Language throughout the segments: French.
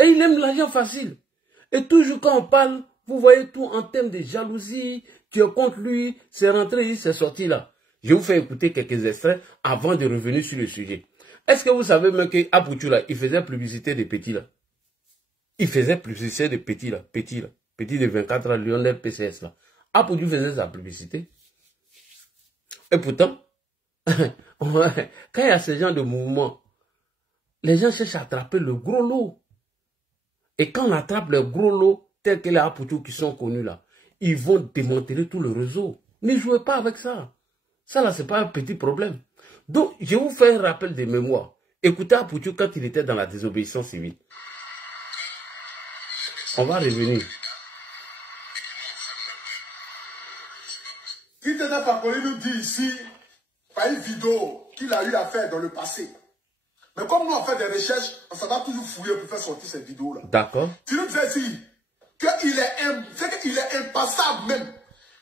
Et il aime l'argent facile. Et toujours quand on parle, vous voyez tout en termes de jalousie, tu es contre lui, c'est rentré, c'est sorti là. Je vous fais écouter quelques extraits avant de revenir sur le sujet. Est-ce que vous savez même qu'Apoutou là, il faisait publicité des petits là? Il faisait publicité des petits là, petit de 24 ans, Lionel PCS là. Apoutou faisait sa publicité. Et pourtant, quand il y a ce genre de mouvement, les gens cherchent à attraper le gros lot. Et quand on attrape le gros lot, tels que les Apoutou qui sont connus là, ils vont démanteler tout le réseau. Ne jouez pas avec ça. Ça là, c'est pas un petit problème. Donc, je vous fais un rappel de mémoire. Écoutez Apoutou quand il était dans la désobéissance civile. On va revenir. Kitana Fakoli nous dit ici, par une vidéo qu'il a eu à faire dans le passé. Mais comme nous on fait des recherches, on s'en va toujours fouiller pour faire sortir cette vidéo-là. D'accord. Tu nous disais ici qu'il est impassable même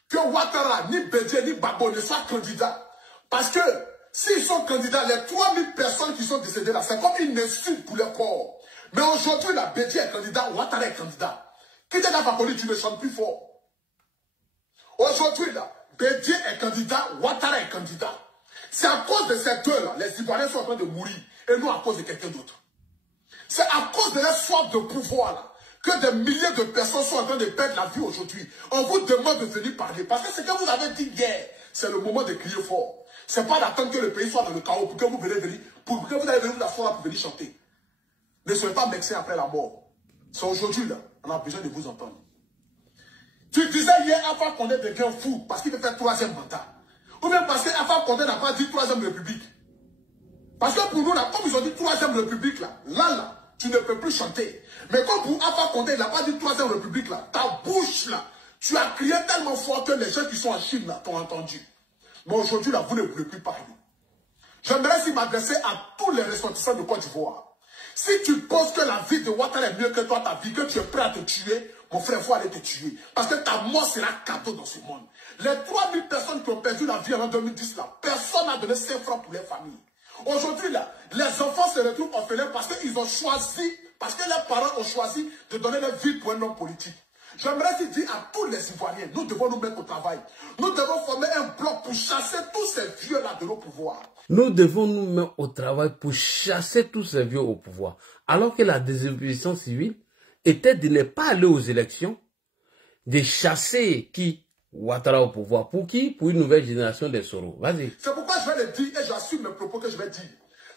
que Ouattara, ni Bédié, ni Babo ne soient candidats. Parce que s'ils sont candidats, les 3000 personnes qui sont décédées là, c'est comme une insulte pour les corps. Mais aujourd'hui, la Bédié est candidat, Ouattara est candidat. Kitana Fakoli, tu ne chantes plus fort. Aujourd'hui, là, Bédié est candidat, Ouattara est candidat. C'est à cause de ces deux-là, les Ivoiriens sont en train de mourir, et non à cause de quelqu'un d'autre. C'est à cause de la soif de pouvoir, là, que des milliers de personnes sont en train de perdre la vie aujourd'hui. On vous demande de venir parler, parce que ce que vous avez dit hier, c'est le moment de crier fort. C'est pas d'attendre que le pays soit dans le chaos pour que vous venez venir, pour que vous allez venir vous asseoir là pour venir chanter. Ne soyez pas médecin après la mort. C'est aujourd'hui, là, on a besoin de vous entendre. Tu disais hier, Alpha Condé devient fou parce qu'il veut faire troisième mandat. Ou bien parce qu'Alpha Condé n'a pas dit troisième république. Parce que pour nous, là, comme ils ont dit troisième république, là, tu ne peux plus chanter. Mais comme pour Alpha Condé, il n'a pas dit troisième république, là, ta bouche, là, tu as crié tellement fort que les gens qui sont en Chine, là, t'ont entendu. Mais aujourd'hui, là, vous ne voulez plus parler. J'aimerais aussi m'adresser à tous les ressortissants de Côte d'Ivoire. Si tu penses que la vie de Ouattara est mieux que toi, ta vie, que tu es prêt à te tuer, mon frère, il faut aller te tuer. Parce que ta mort sera cadeau dans ce monde. Les 3000 personnes qui ont perdu la vie en 2010, là, personne n'a donné 5 francs pour les familles. Aujourd'hui, là, les enfants se retrouvent orphelins parce qu'ils ont choisi, parce que leurs parents ont choisi de donner leur vie pour un homme politique. J'aimerais aussi dire à tous les Ivoiriens, nous devons nous mettre au travail. Nous devons former un bloc pour chasser tous ces vieux-là de nos pouvoirs. Nous devons nous mettre au travail pour chasser tous ces vieux au pouvoir. Alors que la désobéissance civile était de ne pas aller aux élections, de chasser qui? Ouattara au pouvoir. Pour qui? Pour une nouvelle génération des Soro. Vas-y. C'est pourquoi je vais le dire et j'assume mes propos que je vais dire.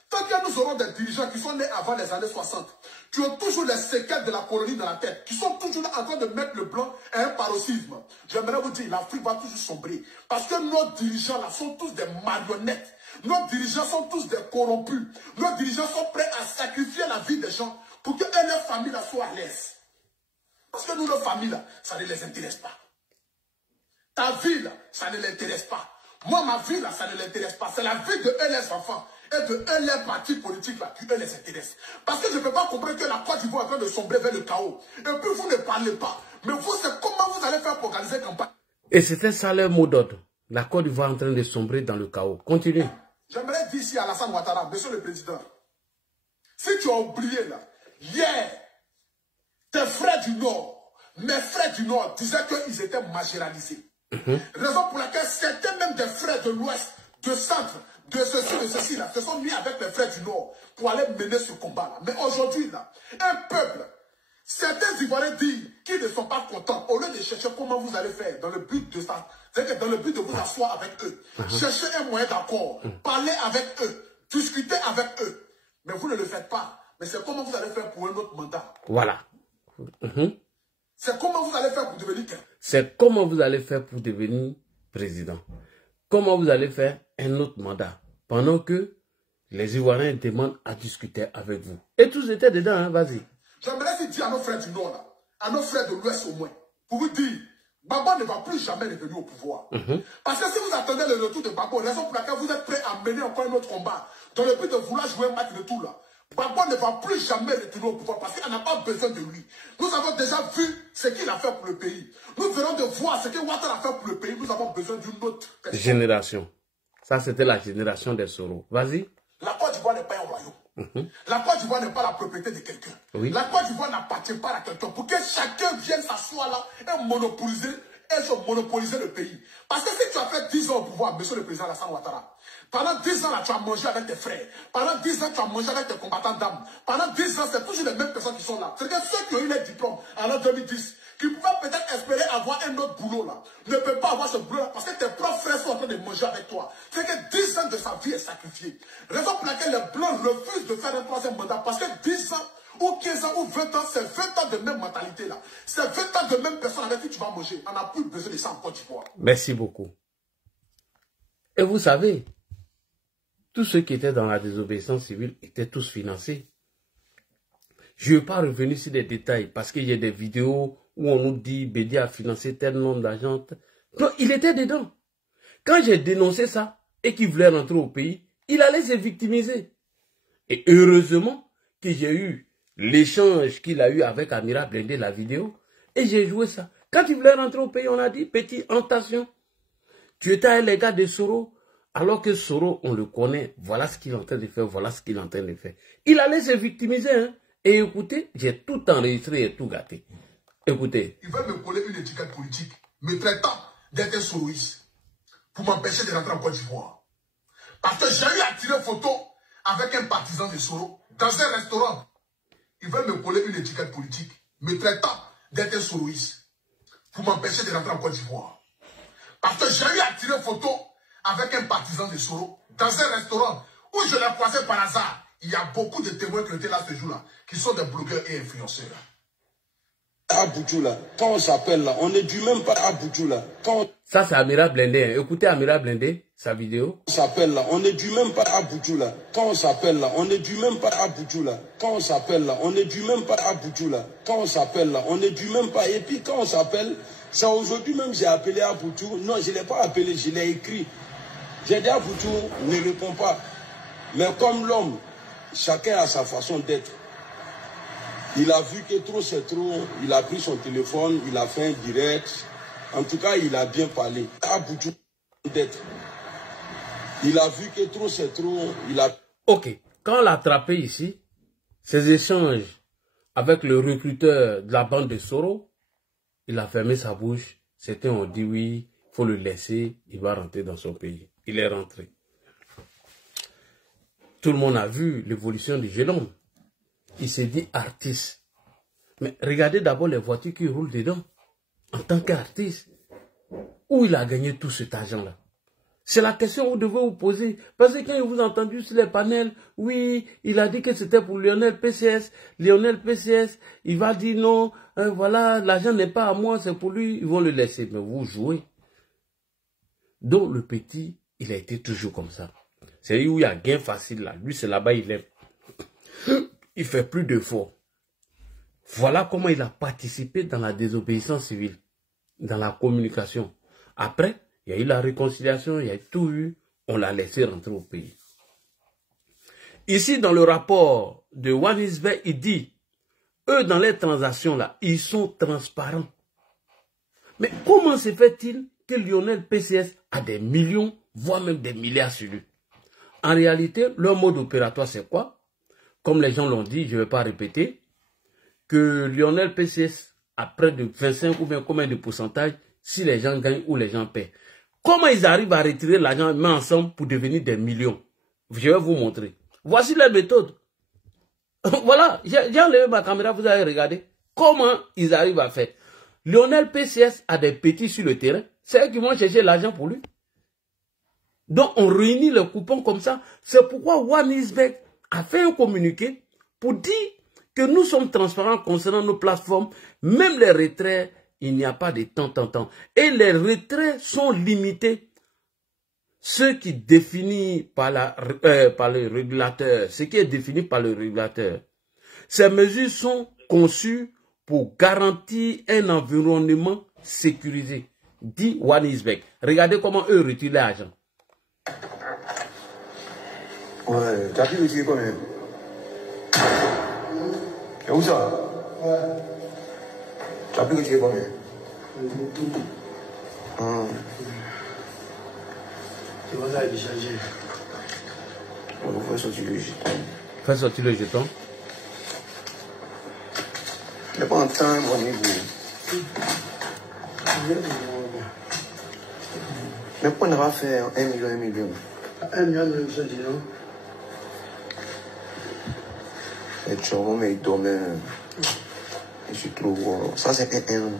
Tant que nous aurons des dirigeants qui sont nés avant les années 60, qui ont toujours les séquelles de la colonie dans la tête, qui sont toujours en train de mettre le blanc à un paroxysme, j'aimerais vous dire, l'Afrique va toujours sombrer. Parce que nos dirigeants là sont tous des marionnettes. Nos dirigeants sont tous des corrompus. Nos dirigeants sont prêts à sacrifier la vie des gens pour que leur famille là soit à l'aise. Parce que nous, nos familles là, ça ne les intéresse pas. Ta vie là, ça ne l'intéresse pas. Moi, ma vie là, ça ne l'intéresse pas. C'est la vie de les enfants et de les partis politiques là qui les intéressent. Parce que je ne peux pas comprendre que la Côte d'Ivoire est en train de sombrer vers le chaos. Et puis vous ne parlez pas. Mais vous, c'est comment vous allez faire pour organiser campagne. Et c'était ça leur mot d'ordre. La Côte d'Ivoire est en train de sombrer dans le chaos. Continue. J'aimerais dire ici à Alassane Ouattara, monsieur le président, si tu as oublié là, hier, tes frères du Nord, mes frères du Nord disaient qu'ils étaient marginalisés. Raison pour laquelle certains même des frères de l'Ouest, de Centre, de ceci là, se sont mis avec les frères du Nord pour aller mener ce combat là. Mais aujourd'hui là, un peuple, certains Ivoiriens disent qu'ils ne sont pas contents. Au lieu de chercher comment vous allez faire dans le but de ça, c'est-à-dire dans le but de vous asseoir avec eux, chercher un moyen d'accord, parler avec eux, discuter avec eux. Mais vous ne le faites pas. Mais c'est comment vous allez faire pour un autre mandat. Voilà. C'est comment vous allez faire pour devenir quelqu'un. C'est comment vous allez faire pour devenir président. Comment vous allez faire un autre mandat. Pendant que les Ivoiriens demandent à discuter avec vous. Et tous étaient dedans, hein, vas-y. J'aimerais aussi dire à nos frères du Nord, là, à nos frères de l'Ouest au moins, pour vous dire, Babo ne va plus jamais revenir au pouvoir. Parce que si vous attendez le retour de Babo, raison pour laquelle vous êtes prêts à mener encore un autre combat, dans le but de vouloir jouer un match de tout là, Babo ne va plus jamais retourner au pouvoir parce qu'il n'a pas besoin de lui. Nous avons déjà vu ce qu'il a fait pour le pays. Nous venons de voir ce que Ouattara a fait pour le pays. Nous avons besoin d'une autre personne. Génération. Ça, c'était la génération des Soro. Vas-y. La Côte d'Ivoire n'est pas un royaume. La Côte d'Ivoire n'est pas la propriété de quelqu'un. Oui. La Côte d'Ivoire n'appartient pas à quelqu'un. Pour que chacun vienne s'asseoir là et monopoliser le pays. Parce que si tu as fait 10 ans au pouvoir, monsieur le président Alassane Ouattara, pendant 10 ans là, tu as mangé avec tes frères. Pendant 10 ans, tu as mangé avec tes combattants d'âme. Pendant 10 ans, c'est toujours les mêmes personnes qui sont là. C'est-à-dire ceux qui ont eu les diplômes en l'an 2010, qui pouvaient peut-être espérer avoir un autre boulot là, ne peuvent pas avoir ce boulot là parce que tes propres frères sont en train de manger avec toi. C'est que 10 ans de sa vie est sacrifié. Raison pour laquelle les Blancs refusent de faire un troisième mandat. Parce que 10 ans, ou 15 ans, ou 20 ans, c'est 20 ans de même mentalité là. C'est 20 ans de même personne avec qui tu vas manger. On n'a plus besoin de ça en Côte d'Ivoire. Merci beaucoup. Et vous savez, tous ceux qui étaient dans la désobéissance civile étaient tous financés. Je ne vais pas revenir sur les détails parce qu'il y a des vidéos où on nous dit Bédi a financé tel nombre d'agents. Non, il était dedans. Quand j'ai dénoncé ça et qu'il voulait rentrer au pays, il allait se victimiser. Et heureusement que j'ai eu l'échange qu'il a eu avec Amira Blindé, la vidéo, et j'ai joué ça. Quand il voulait rentrer au pays, on a dit, petit, attention, tu étais un légat de Soro, alors que Soro, on le connaît, voilà ce qu'il est en train de faire, voilà ce qu'il est en train de faire. Il allait se victimiser, hein. Et écoutez, j'ai tout enregistré et tout gâté. Écoutez. Ils veulent me coller une étiquette politique, me traitant d'être un soroïste, pour m'empêcher de rentrer en Côte d'Ivoire. Parce que j'ai eu à tirer photo avec un partisan de Soro dans un restaurant. Ils veulent me coller une étiquette politique, me traitant d'être un soroïste, pour m'empêcher de rentrer en Côte d'Ivoire. Parce que j'ai eu à tirer photo avec un partisan de Soro dans un restaurant où je l'ai croisé par hasard. Il y a beaucoup de témoins qui étaient là ce jour-là, qui sont des blogueurs et influenceurs. À Boudjou là, quand on s'appelle là, on n'est du même pas à Boudjou là. Ça c'est Amira Blindé. Écoutez Amira Blindé, sa vidéo. On s'appelle là, on est du même pas à Boudjou là. Quand on s'appelle là, on est du même pas à Boudjou là. Quand on s'appelle là, on est du même pas à Boudjou là. Quand on s'appelle là, on est du même pas. Et puis quand on s'appelle, c'est aujourd'hui même j'ai appelé à Boudjou. Non, je ne l'ai pas appelé, je l'ai écrit. J'ai dit à Boudjou, ne répond pas. Mais comme l'homme, chacun a sa façon d'être. Il a vu que trop c'est trop, il a pris son téléphone, il a fait un direct. En tout cas, il a bien parlé. À Boudjou d'être. Il a vu que trop c'est trop, il a... Ok, quand on l'a attrapé ici, ces échanges avec le recruteur de la bande de Soro, il a fermé sa bouche. Certains ont dit oui, il faut le laisser, il va rentrer dans son pays. Il est rentré. Tout le monde a vu l'évolution du jeune homme. Il s'est dit artiste. Mais regardez d'abord les voitures qui roulent dedans. En tant qu'artiste, où il a gagné tout cet argent-là? C'est la question que vous devez vous poser. Parce que quand vous avez entendu sur les panels, oui, il a dit que c'était pour Lionel PCS. Lionel PCS, il va dire non, voilà, l'argent n'est pas à moi, c'est pour lui, ils vont le laisser. Mais vous jouez. Donc le petit, il a été toujours comme ça. C'est où il y a gain facile là. Lui, c'est là-bas, il est. Il fait plus d'efforts. Voilà comment il a participé dans la désobéissance civile, dans la communication. Après, il y a eu la réconciliation, il y a tout eu, on l'a laissé rentrer au pays. Ici, dans le rapport de Wanisbek, il dit, eux, dans les transactions là, ils sont transparents. Mais comment se fait-il que Lionel PCS a des millions, voire même des milliards sur lui? En réalité, leur mode opératoire, c'est quoi? Comme les gens l'ont dit, je ne vais pas répéter, que Lionel PCS a près de 25 ou bien combien de pourcentage si les gens gagnent ou les gens paient. Comment ils arrivent à retirer l'argent, mais ensemble pour devenir des millions? Je vais vous montrer. Voici la méthode. Voilà, j'ai enlevé ma caméra, vous allez regarder. Comment ils arrivent à faire? Lionel PCS a des petits sur le terrain. C'est eux qui vont chercher l'argent pour lui. Donc on réunit les coupons comme ça. C'est pourquoi Wanisbek a fait un communiqué pour dire que nous sommes transparents concernant nos plateformes. Même les retraits, il n'y a pas de temps. Et les retraits sont limités. Ce qui est défini par le régulateur, ce qui est défini par le régulateur. Ces mesures sont conçues pour garantir un environnement sécurisé. Dit Wanisbek. Regardez comment eux retirent l'argent. Ouais, t'as pu retirer combien? Et où ça? Ouais. T'as pu retirer combien? Tu vas aller changer. On va faire sortir le jeton. Fais sortir le jeton. Je prends un temps, mon niveau. Mais pourquoi on va faire 1 million, 1 million? 1 million, je dis non. Et tu vois, mais il dormait. Je suis trop gros. Ça, c'est un.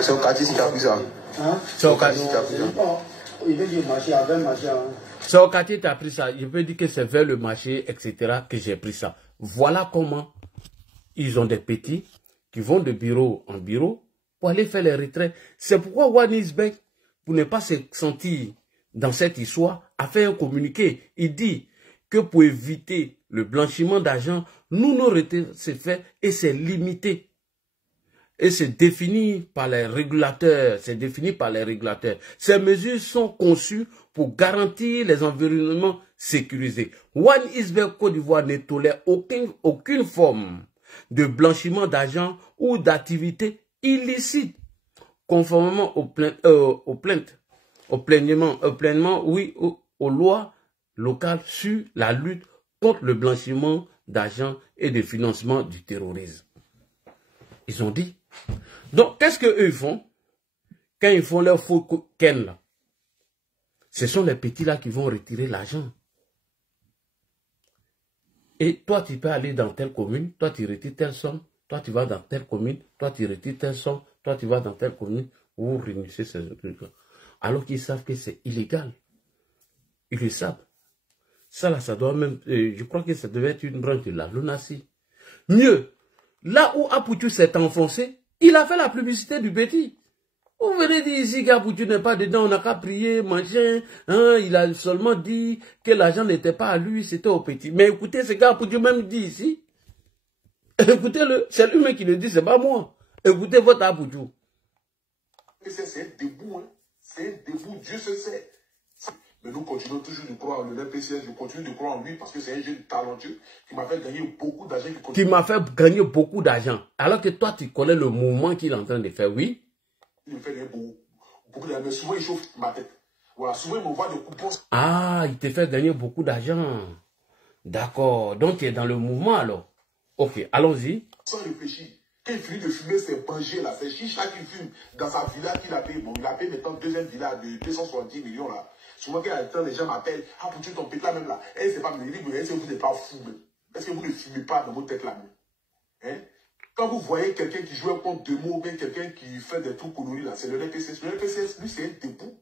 C'est au quartier si tu as pris ça. Hein? C'est au quartier. Il veut dire marché, avec marché. C'est au quartier que tu as pris ça. Je veux dire que c'est vers le marché, etc. que j'ai pris ça. Voilà comment ils ont des petits qui vont de bureau en bureau pour aller faire les retraits. C'est pourquoi Wanisbeck, pour ne pas se sentir dans cette histoire, a fait un communiqué. Il dit que pour éviter le blanchiment d'argent, nous, nos retraits, c'est fait et c'est limité. Et c'est défini par les régulateurs. C'est défini par les régulateurs. Ces mesures sont conçues pour garantir les environnements sécurisés. Wanisbeck Côte d'Ivoire ne tolère aucune forme de blanchiment d'argent ou d'activité illicite, conformément aux lois locales sur la lutte contre le blanchiment d'argent et le financement du terrorisme. Ils ont dit. Donc, qu'est-ce qu'eux ils font quand ils font leur faux ken là? Ce sont les petits là qui vont retirer l'argent. Et toi, tu peux aller dans telle commune, toi, tu retires telle somme, toi, tu vas dans telle commune, toi, tu retires telle somme, toi, tu vas dans telle commune, vous réunissez ces trucs-là. Alors qu'ils savent que c'est illégal. Ils le savent. Ça, là, ça doit même... je crois que ça devait être une branche de la Lunassi. Mieux, là où Apoutou s'est enfoncé, il a fait la publicité du petit. Vous venez dire ici qu'Apoutou n'est pas dedans, on n'a qu'à prier, manger. Hein, il a seulement dit que l'argent n'était pas à lui, c'était au petit. Mais écoutez, ce qu'Apoutou même dit ici. Écoutez-le, c'est lui-même qui le dit, c'est pas moi. Écoutez votre Apoutou. C'est un debout, hein. C'est un debout, Dieu se sait. Mais nous continuons toujours de croire en le PCS, je continue de croire en lui parce que c'est un jeune talentueux qui m'a fait gagner beaucoup d'argent. Qui m'a fait gagner beaucoup d'argent. Alors que toi, tu connais le mouvement qu'il est en train de faire, oui? Il me fait gagner beaucoup d'argent, mais souvent il chauffe ma tête. Voilà, souvent il m'envoie des coupons. Ah, il te fait gagner beaucoup d'argent. D'accord. Donc tu es dans le mouvement alors. Ok, allons-y. Sans réfléchir. Quand il finit de fumer ses bangers là, c'est chicha qui fume dans sa villa qu'il a payé. Bon, il a payé maintenant deuxième villa de 270 millions là. Souvent, quand les gens m'appellent, ah, pour tuer ton pétard même là, eh, c'est pas me dire, est-ce que vous n'êtes pas fou même? Est-ce que vous ne fumez pas dans votre tête là même? Hein? Quand vous voyez quelqu'un qui joue un compte de mots, ou bien quelqu'un qui fait des trucs coloris là, c'est le LPCS. Le LPCS, lui, c'est un debout.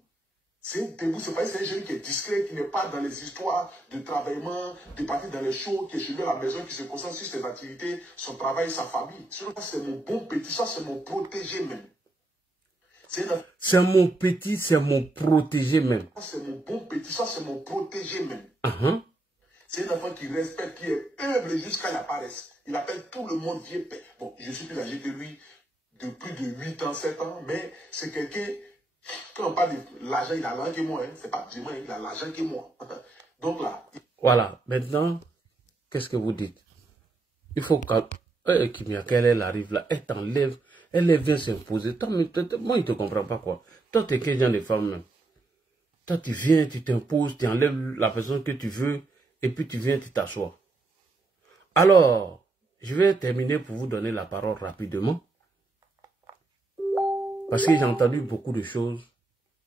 C'est un debout, c'est pas un jeune qui est discret, qui n'est pas dans les histoires de travaillement, de partir dans les shows, qui est chez lui à la maison, qui se concentre sur ses activités, son travail, sa famille. Ça, c'est mon bon petit, ça, c'est mon protégé même. C'est mon petit, c'est mon protégé même. C'est mon bon petit, ça c'est mon protégé même. C'est un enfant qui respecte, qui est humble jusqu'à la paresse. Il appelle tout le monde vieux père. Bon, je suis plus âgé que lui, de plus de 8 ans, 7 ans, mais c'est quelqu'un, quand on parle de l'argent, il a l'argent que moi, hein. C'est pas du moins, il a l'argent que moi. Donc là. Voilà, maintenant, qu'est-ce que vous dites? Il faut qu'elle elle arrive là, elle t'enlève. Elle vient s'imposer. Moi, il ne te comprend pas quoi. Toi, tu es quel genre de femme même? Toi, tu viens, tu t'imposes, tu enlèves la personne que tu veux, et puis tu viens, tu t'assois. Alors, je vais terminer pour vous donner la parole rapidement. Parce que j'ai entendu beaucoup de choses.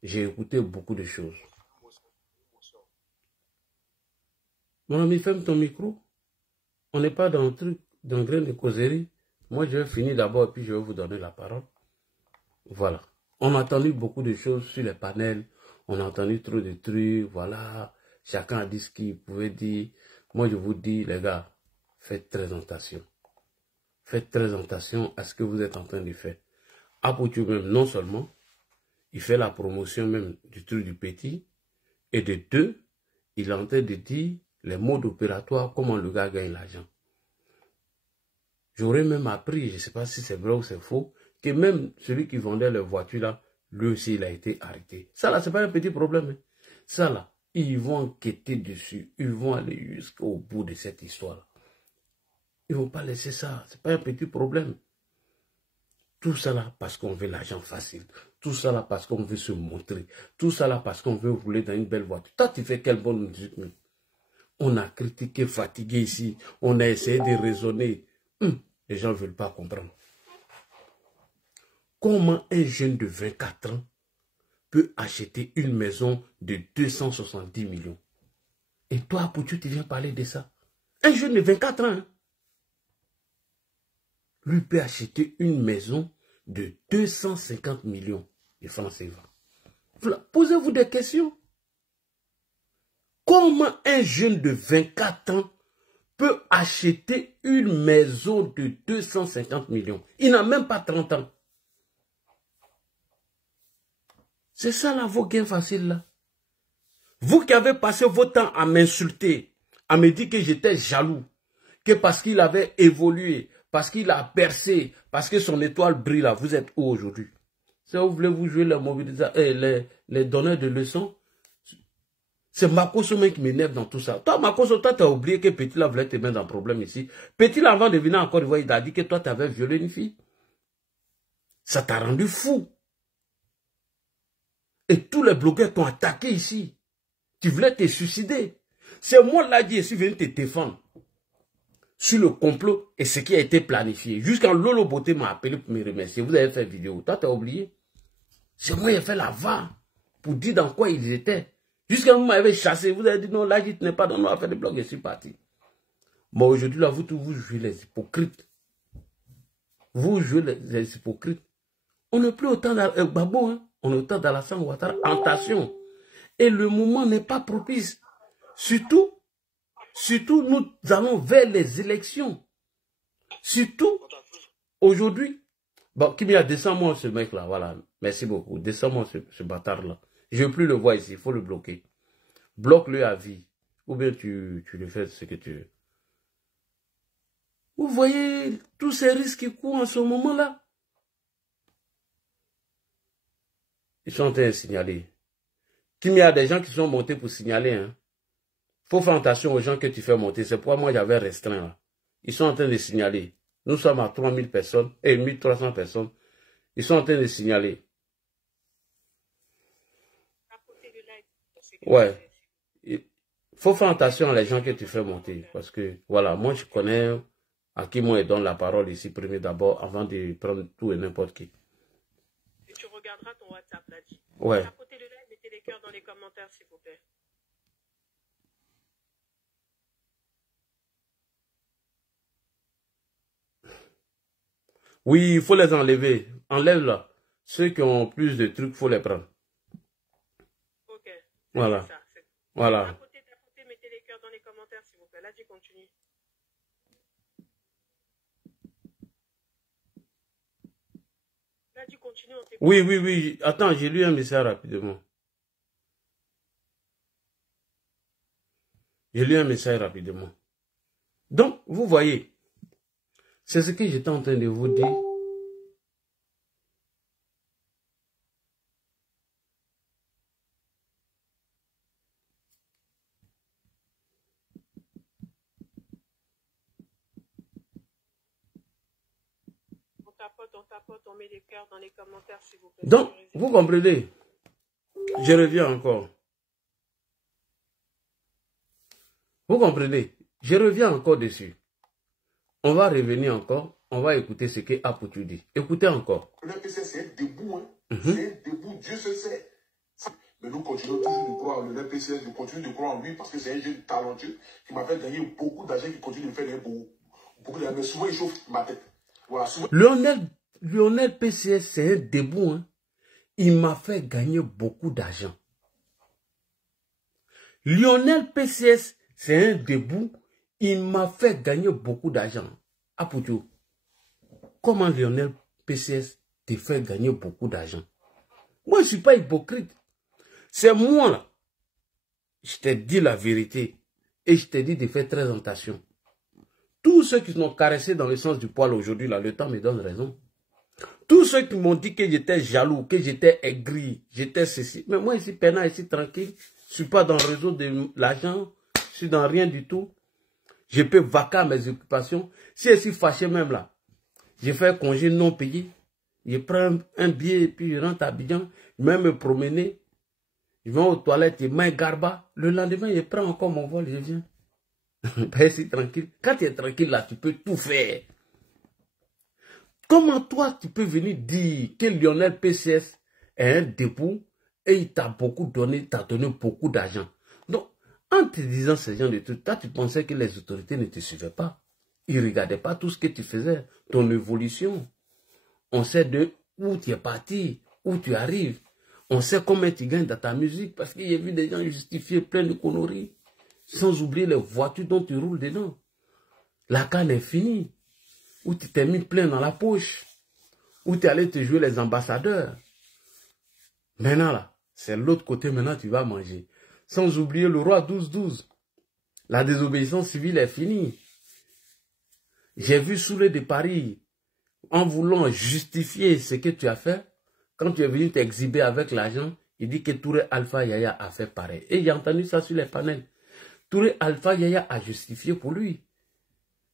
J'ai écouté beaucoup de choses. Mon ami, ferme ton micro. On n'est pas dans un truc, dans un grain de causerie. Moi, je vais finir d'abord et puis je vais vous donner la parole. Voilà. On a entendu beaucoup de choses sur les panels. On a entendu trop de trucs. Voilà. Chacun a dit ce qu'il pouvait dire. Moi, je vous dis, les gars, faites très attention. Faites très attention à ce que vous êtes en train de faire. Apoutou même, non seulement, il fait la promotion même du truc du petit. Et de deux, il est en train de dire les modes opératoires, comment le gars gagne l'argent. J'aurais même appris, je ne sais pas si c'est vrai ou c'est faux, que même celui qui vendait les voitures là, lui aussi il a été arrêté. Ça là, c'est pas un petit problème. Hein. Ça là, ils vont enquêter dessus. Ils vont aller jusqu'au bout de cette histoire. Ils ne vont pas laisser ça. C'est pas un petit problème. Tout ça là parce qu'on veut l'argent facile. Tout ça là parce qu'on veut se montrer. Tout ça là parce qu'on veut rouler dans une belle voiture. Toi, tu fais quelle bonne musique même. On a critiqué, fatigué ici. On a essayé de raisonner. Les gens ne veulent pas comprendre. Comment un jeune de 24 ans peut acheter une maison de 270 millions? Et toi, Poutou, tu viens parler de ça? Un jeune de 24 ans, hein? Lui peut acheter une maison de 250 millions de francs CFA. Posez-vous des questions. Comment un jeune de 24 ans peut acheter une maison de 250 millions? Il n'a même pas 30 ans. C'est ça là, vos gains faciles là. Vous qui avez passé votre temps à m'insulter, à me dire que j'étais jaloux, que parce qu'il avait évolué, parce qu'il a percé, parce que son étoile brille là, vous êtes où aujourd'hui? Si vous voulez vous jouer les mobilisateurs, les donneurs de leçons, c'est Makoso qui m'énerve dans tout ça. Toi, Makoso, toi, tu as oublié que Petit là voulait te mettre dans un problème ici. Petit là, avant de venir encore, il a dit que toi, tu avais violé une fille. Ça t'a rendu fou. Et tous les blogueurs t'ont attaqué ici. Tu voulais te suicider. C'est moi là qui suis venu te défendre sur le complot et ce qui a été planifié. Jusqu'à Lolo Beauté m'a appelé pour me remercier. Vous avez fait vidéo. Toi, tu as oublié. C'est moi qui ai fait la VAR pour dire dans quoi ils étaient. Jusqu'à vous m'avez chassé. Vous avez dit non, là, tu n'es pas dans nos affaires de blog. Je suis parti. Bon, aujourd'hui, là, vous jouez les hypocrites. Vous jouez les hypocrites. On n'est plus autant dans Babo, hein. On est autant dans la sang Ouattara en tension. Et le moment n'est pas propice. Surtout, nous allons vers les élections. Surtout, aujourd'hui, bon, qui m'a descends-moi ce mec-là, voilà. Merci beaucoup. Descends-moi ce bâtard-là. Je ne veux plus le voir ici, il faut le bloquer. Bloque-le à vie. Ou bien tu le fais ce que tu veux. Vous voyez tous ces risques qui courent en ce moment-là? Ils sont en train de signaler. Qu'il y a des gens qui sont montés pour signaler. Hein. Faut faire attention aux gens que tu fais monter. C'est pourquoi moi j'avais restreint là. Ils sont en train de signaler. Nous sommes à 3000 personnes et 1300 personnes. Ils sont en train de signaler. Ouais. Il faut faire attention à les gens que tu fais monter. Parce que, voilà, moi je connais à qui moi je donne la parole ici premier d'abord avant de prendre tout et n'importe qui. Et tu regarderas ton WhatsApp là. Ouais. Tapotez le like, mettez les cœurs dans les commentaires s'il vous plaît. Oui, il faut les enlever. Enlève là. Ceux qui ont plus de trucs, il faut les prendre. Ok. Voilà. Ça, voilà. Tapotez, mettez les cœurs dans les commentaires s'il vous plaît. Là, tu continues. Là, tu continues. Oui. Attends, j'ai lu un message rapidement. J'ai lu un message rapidement. Donc, vous voyez, c'est ce que j'étais en train de vous dire. On tapote, on met les cœurs dans les commentaires s'il vous plaît. Donc, vous comprenez? Je reviens encore. Vous comprenez? Je reviens encore dessus. On va revenir encore. On va écouter ce que Apoutou dit. Écoutez encore. Le NPCS, c'est un debout. Hein. C'est un debout. Dieu se sait. Mais nous continuons toujours de croire en le NPCS. Je continue de croire en lui parce que c'est un jeune talentueux qui m'a fait gagner beaucoup d'argent, qui continue de me faire gagner beaucoup d'argent. Mais souvent, il chauffe ma tête. Voilà, souvent... Lionel PCS, c'est un debout. Hein. Il m'a fait gagner beaucoup d'argent. Lionel PCS, c'est un debout. Il m'a fait gagner beaucoup d'argent. Apoutou, comment Lionel PCS te fait gagner beaucoup d'argent? Moi, je ne suis pas hypocrite. C'est moi, là. Je t'ai dit la vérité. Et je t'ai dit de faire très attention. Tous ceux qui m'ont caressé dans le sens du poil aujourd'hui, là, le temps me donne raison. Tous ceux qui m'ont dit que j'étais jaloux, que j'étais aigri, j'étais ceci. Mais moi, ici, peinard, ici, tranquille. Je ne suis pas dans le réseau de l'argent. Je suis dans rien du tout. Je peux vaquer à mes occupations. Si je suis fâché même là, je fais un congé non payé. Je prends un billet et puis je rentre à Abidjan. Je vais me promener. Je vais aux toilettes, je mets garba. Le lendemain, je prends encore mon vol et je viens. Reste tranquille. Quand tu es tranquille là, tu peux tout faire. Comment toi, tu peux venir dire que Lionel PCS est un dépôt et il t'a beaucoup donné, t'a donné beaucoup d'argent. Donc, en te disant ce genre de trucs, toi, tu pensais que les autorités ne te suivaient pas. Ils ne regardaient pas tout ce que tu faisais, ton évolution. On sait de où tu es parti, où tu arrives. On sait combien tu gagnes dans ta musique parce qu'il y a vu des gens justifier plein de conneries. Sans oublier les voitures dont tu roules dedans. La canne est finie. Où tu t'es mis plein dans la poche. Où tu allais te jouer les ambassadeurs. Maintenant là, c'est l'autre côté, maintenant tu vas manger. Sans oublier le roi 12-12. La désobéissance civile est finie. J'ai vu Soulé de Paris, en voulant justifier ce que tu as fait, quand tu es venu t'exhiber avec l'argent, il dit que Touré Alpha Yaya a fait pareil. Et j'ai entendu ça sur les panels. Touré Alpha Yaya a justifié pour lui.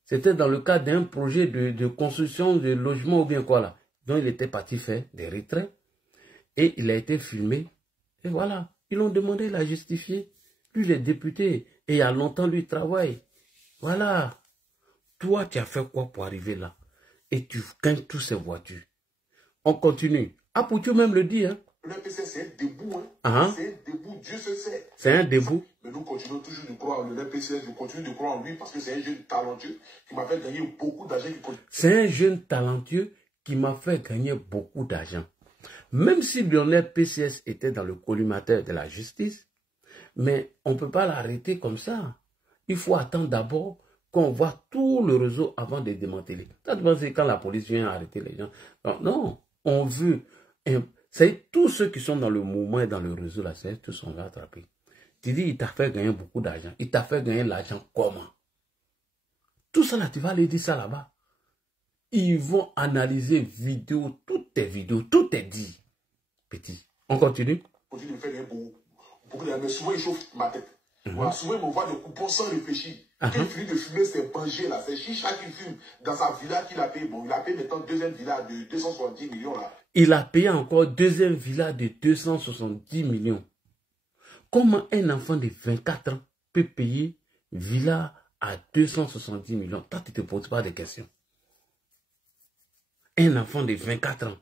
C'était dans le cadre d'un projet de construction de logement ou bien quoi là. Donc il était parti faire des retraits. Et il a été filmé. Et voilà. Ils l'ont demandé, il a justifié. Lui, il est député. Et il y a longtemps, lui, il travaille. Voilà. Toi, tu as fait quoi pour arriver là? Et tu gagnes toutes ces voitures. On continue. Ah, pour tu même le dit, hein? Le PC, c'est un debout, hein? C'est un debout, Dieu se sait. C'est un debout. Mais nous continuons toujours de croire en le PC, je continue de croire en lui parce que c'est un jeune talentueux qui m'a fait gagner beaucoup d'argent. C'est un jeune talentueux qui m'a fait gagner beaucoup d'argent. Même si Lionel PCS était dans le collimateur de la justice, mais on ne peut pas l'arrêter comme ça. Il faut attendre d'abord qu'on voit tout le réseau avant de démanteler. Ça te pense quand la police vient arrêter les gens. Non, on veut... C'est tous ceux qui sont dans le mouvement et dans le réseau, là, c'est tous sont rattrapés. Tu dis, il t'a fait gagner beaucoup d'argent. Il t'a fait gagner l'argent comment? Tout ça là, tu vas aller dire ça là-bas. Ils vont analyser vidéo, toutes tes vidéos, tout est dit. Petit. On continue? Continue de faire gagner beaucoup d'argent, mais souvent il chauffe ma tête. Voilà, souvent il me voit des coupons sans réfléchir. Quand il finit de fumer ses bangers là, c'est Chicha qui fume dans sa villa qu'il a payé. Bon, il a payé maintenant deuxième villa de 270 millions là. Il a payé encore deuxième villa de 270 millions. Comment un enfant de 24 ans peut payer villa à 270 millions? Toi, tu ne te poses pas de questions. Un enfant de 24 ans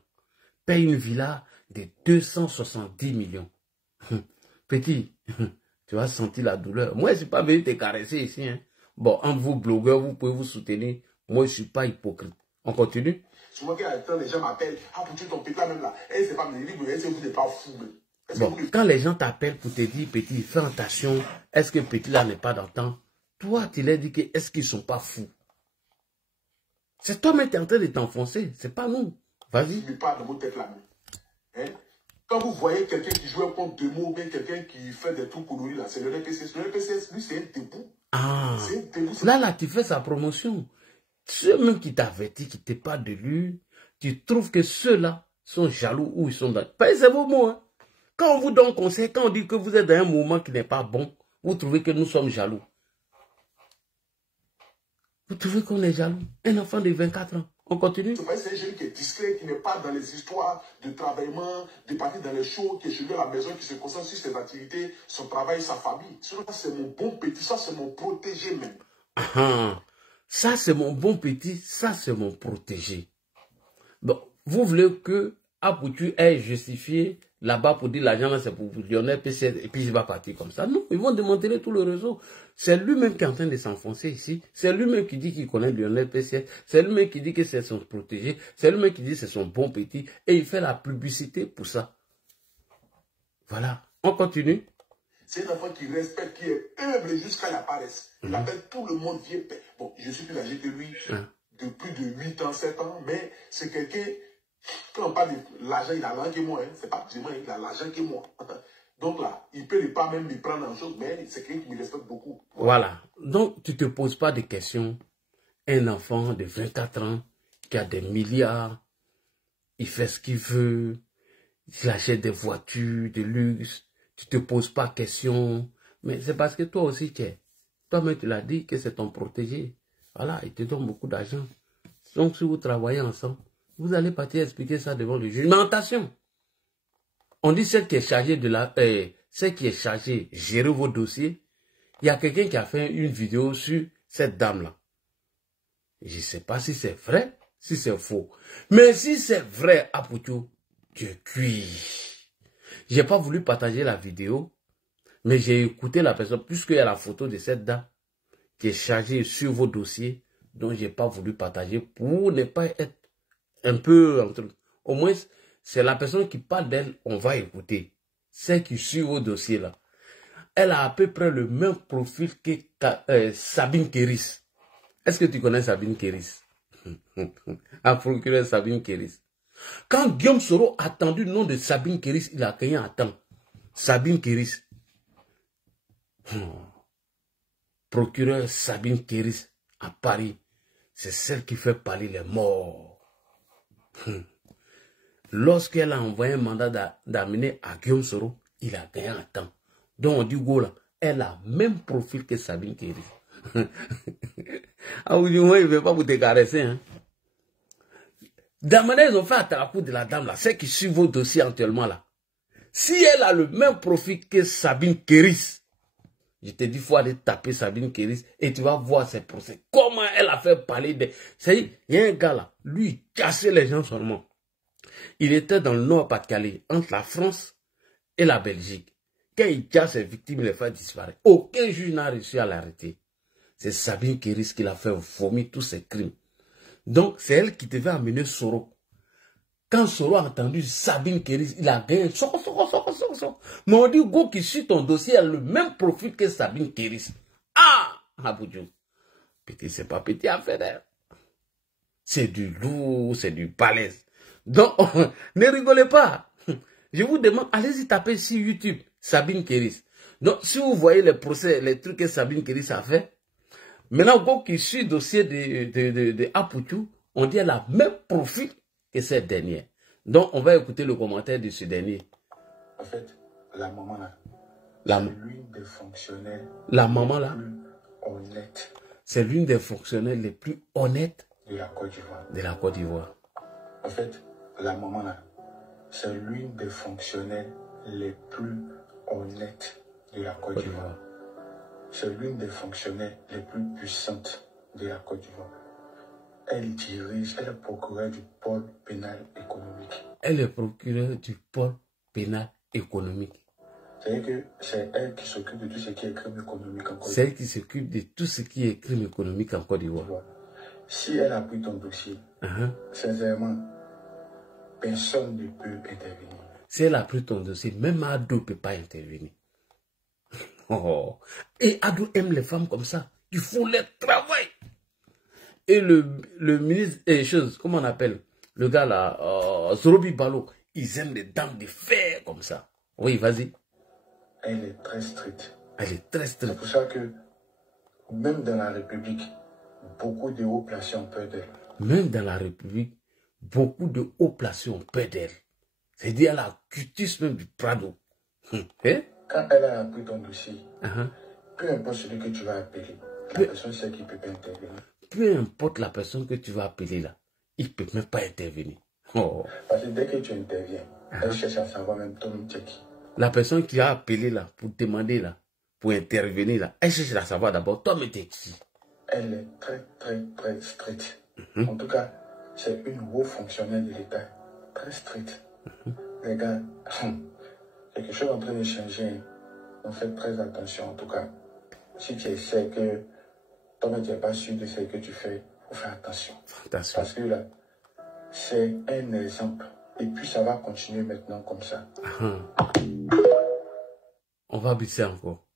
paye une villa de 270 millions. Petit, tu vas sentir la douleur. Moi, je ne suis pas venu te caresser ici. Hein. Bon, entre vous, blogueurs, vous pouvez vous soutenir. Moi, je ne suis pas hypocrite. On continue? Souvent, quand les gens m'appellent, ah, pour ton petit là même là, et c'est pas mes livres, est-ce que vous n'êtes pas fou? Bon, quand les gens t'appellent pour te dire, petit, fais attention, est-ce que petit là n'est pas dans le temps? Toi, tu leur dis que est-ce qu'ils ne sont pas fous? C'est toi-même qui es en train de t'enfoncer, c'est pas nous. Vas-y. Je ne pas dans vos têtes là. Hein? Quand vous voyez quelqu'un qui joue un compte de mots, ou bien quelqu'un qui fait des trucs coloris là, c'est le RPCS. Le RPCS, lui, c'est un debout. Ah, c'est un debout. là, tu fais sa promotion. Ceux-mêmes qui t'avertissent, qui ne t'es pas de lui, tu trouves que ceux-là sont jaloux ou ils sont dans... C'est vos mots, hein. Quand on vous donne conseil, quand on dit que vous êtes dans un mouvement qui n'est pas bon, vous trouvez que nous sommes jaloux. Vous trouvez qu'on est jaloux? Un enfant de 24 ans. On continue? C'est un jeune qui est discret, qui n'est pas dans les histoires de travaillement, de partir dans les shows, qui est chez lui à la maison, qui se concentre sur ses activités, son travail, sa famille. Ça, c'est mon bon petit, ça, c'est mon protégé même. Ah, ça, c'est mon bon petit, ça, c'est mon protégé. Bon, vous voulez que Apoutu ait justifié là-bas pour dire l'argent là c'est pour Lionel PCS et puis il va partir comme ça. Non, ils vont démanteler tout le réseau. C'est lui-même qui est en train de s'enfoncer ici. C'est lui-même qui dit qu'il connaît Lionel PCS. C'est lui-même qui dit que c'est son protégé. C'est lui-même qui dit que c'est son bon petit. Et il fait la publicité pour ça. Voilà. On continue. C'est un enfant qui respecte, qui est humble jusqu'à la paresse. Il appelle tout le monde vieux père. Bon, je suis plus âgé que lui, de plus de 8 ans, 7 ans, mais c'est quelqu'un... Quand on parle de l'argent, il a l'argent que moi. Hein. C'est pas vraiment il a l'argent que moi. Donc là, il peut ne pas même me prendre en chose, mais c'est quelqu'un qui me respecte beaucoup. Voilà. Donc, tu ne te poses pas de questions. Un enfant de 24 ans qui a des milliards, il fait ce qu'il veut, il achète des voitures de luxe, tu ne te poses pas de questions. Mais c'est parce que toi aussi, toi-même, tu l'as dit que c'est ton protégé. Voilà, il te donne beaucoup d'argent. Donc, si vous travaillez ensemble, vous allez partir expliquer ça devant le juge. Mais attention, on dit celle qui est chargée de celle qui est chargée gérer vos dossiers, il y a quelqu'un qui a fait une vidéo sur cette dame-là. Je ne sais pas si c'est vrai, si c'est faux. Mais si c'est vrai, Apoutou, tu es cuit. Je n'ai pas voulu partager la vidéo, mais j'ai écouté la personne, puisqu'il y a la photo de cette dame qui est chargée sur vos dossiers, dont je n'ai pas voulu partager pour ne pas être un peu... Au moins, c'est la personne qui parle d'elle, on va écouter. Celle qui suit vos dossiers là. Elle a à peu près le même profil que Sabine Kéris. Est-ce que tu connais Sabine Kéris? Un procureur Sabine Kéris. Quand Guillaume Soro a entendu le nom de Sabine Kéris, il a crié à temps. Sabine Kéris. Procureur Sabine Kéris à Paris. C'est celle qui fait parler les morts. Lorsqu'elle a envoyé un mandat d'amener à Guillaume Soro, il a gagné un temps. Donc on dit, Gola, elle a le même profil que Sabine Kéris. Ah oui, moi, il ne veut pas vous décaresser. Hein. D'Amana, ils ont fait à la cour de la dame, là, celle qui suit vos dossiers actuellement, là. Si elle a le même profil que Sabine Kéris, je te dis, il faut aller taper Sabine Kéris et tu vas voir ses procès. Comment elle a fait parler de... Il y a un gars là, lui, il cassait les gens seulement. Il était dans le Nord-Pas-de-Calais, entre la France et la Belgique. Quand il casse ses victimes, il les fait disparaître. Aucun juge n'a réussi à l'arrêter. C'est Sabine Kéris qui l'a fait vomir tous ses crimes. Donc, c'est elle qui devait amener Soro. Quand Soro a entendu Sabine Kéris, il a gagné. Mais on dit, go qui suit ton dossier a le même profil que Sabine Kéris. Ah, Aboudjou. Petit, c'est pas petit à faire. C'est du lourd, c'est du balèze. Donc, ne rigolez pas. Je vous demande, allez-y taper sur YouTube, Sabine Kéris. Donc, si vous voyez les procès, les trucs que Sabine Kéris a fait, maintenant, go qui suit le dossier de Apoutou, on dit elle a le même profil que cette dernière. Donc, on va écouter le commentaire de ce dernier. En fait, la maman là, c'est l'une des fonctionnaires la maman là, plus honnêtes. C'est l'une des fonctionnaires les plus honnêtes de la Côte d'Ivoire. De la Côte d'Ivoire. En fait, la maman là, c'est l'une des fonctionnaires les plus honnêtes de la Côte d'Ivoire. C'est l'une des fonctionnaires les plus puissantes de la Côte d'Ivoire. Elle dirige, elle est procureure du pôle pénal économique. Elle est procureure du pôle pénal économique. C'est-à-dire que c'est elle qui s'occupe de tout ce qui est crime économique en Côte d'Ivoire. C'est elle qui s'occupe de tout ce qui est crime économique en Côte d'Ivoire. Si elle a pris ton dossier, sincèrement, personne ne peut intervenir. Si elle a pris ton dossier, même Ado ne peut pas intervenir. Oh. Et Ado aime les femmes comme ça. Il faut les travailler. Et le ministre, comment on appelle le gars là, Zorobi Balo, ils aiment les dames de fer comme ça. Oui, vas-y. Elle est très stricte. Elle est très stricte. C'est pour ça que, même dans la République, beaucoup de hauts placés ont peur d'elle. Même dans la République, beaucoup de hauts placés ont peur d'elle. C'est-à-dire la cutis même du Prado. Hein? Quand elle a appris ton dossier, peu importe celui que tu vas appeler, la personne sait qu'il ne peut pas intervenir. Peu importe la personne que tu vas appeler là, il ne peut même pas intervenir. Oh. Parce que dès que tu interviens, elle cherche à savoir même ton qui. La personne qui a appelé là, pour demander là, pour intervenir là, elle cherche à savoir d'abord, toi mais t'es qui? Elle est très, très, très stricte. En tout cas, c'est une haut fonctionnaire de l'État. Très stricte. Les gars, quelque chose est en train de changer. On fait très attention. En tout cas, si tu essaies que toi-même tu n'es pas sûr de ce que tu fais, il faut faire attention. Parce que là, c'est un exemple. Et puis ça va continuer maintenant comme ça. On va baisser encore.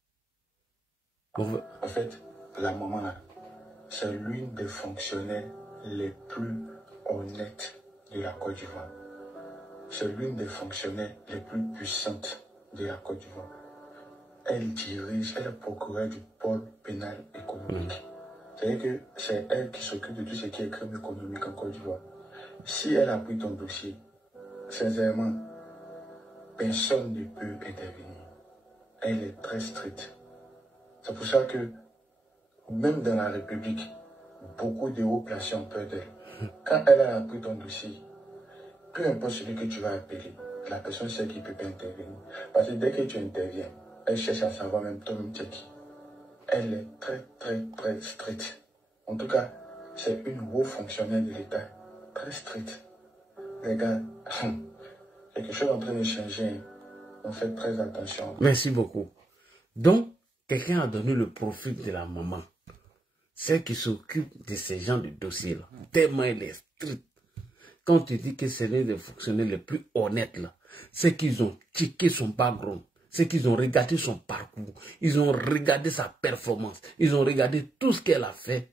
En fait, la maman là, c'est l'une des fonctionnaires les plus honnêtes de la Côte d'Ivoire. C'est l'une des fonctionnaires les plus puissantes de la Côte d'Ivoire. Elle dirige, elle est procureure du pôle pénal économique. C'est-à-dire que c'est elle qui s'occupe de tout ce qui est crime économique en Côte d'Ivoire. Si elle a pris ton dossier, sincèrement, personne ne peut intervenir. Elle est très stricte. C'est pour ça que, même dans la République, beaucoup de hauts placés ont peur d'elle. Quand elle a appris ton dossier, peu importe celui que tu vas appeler, la personne sait qu'il ne peut pas intervenir. Parce que dès que tu interviens, elle cherche à savoir même toi-même qui. elle est très, très, très stricte. En tout cas, c'est une haute fonctionnaire de l'État, très stricte. Les gars, quelque chose est en train de changer. Donc faites très attention. Merci beaucoup. Donc, quelqu'un a donné le profil de la maman. Celle qui s'occupe de ces gens de dossiers-là. Tellement elle est stricte. Quand tu dis que c'est l'un des fonctionnaires les plus honnêtes, là, c'est qu'ils ont checké son background. C'est qu'ils ont regardé son parcours. Ils ont regardé sa performance. Ils ont regardé tout ce qu'elle a fait.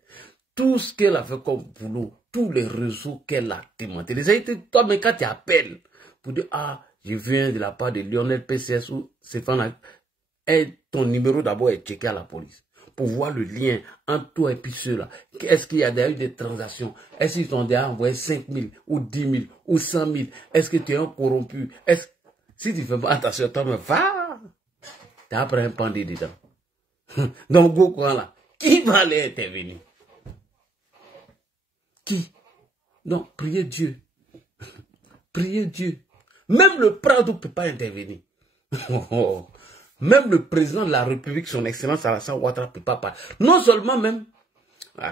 Tout ce qu'elle a fait comme boulot. Tous les réseaux qu'elle a démantelés. Toi, mais quand tu appelles pour dire, ah, je viens de la part de Lionel PCS ou Stéphane, et ton numéro d'abord est checké à la police. Pour voir le lien entre toi et puis ceux-là. Est-ce qu'il y a déjà eu des transactions? Est-ce qu'ils t'ont déjà envoyé 5 000 ou 10 000 ou 100 000? Est-ce que tu es un corrompu? Si tu ne fais pas attention, toi, mais va! Tu as après un pendé dedans. Donc, beaucoup là, qui va aller intervenir? Qui? Donc, priez Dieu. Priez Dieu. Même le Prado ne peut pas intervenir. Même le président de la République, son excellence Alassane Ouattara, ne peut pas parler. Non seulement même,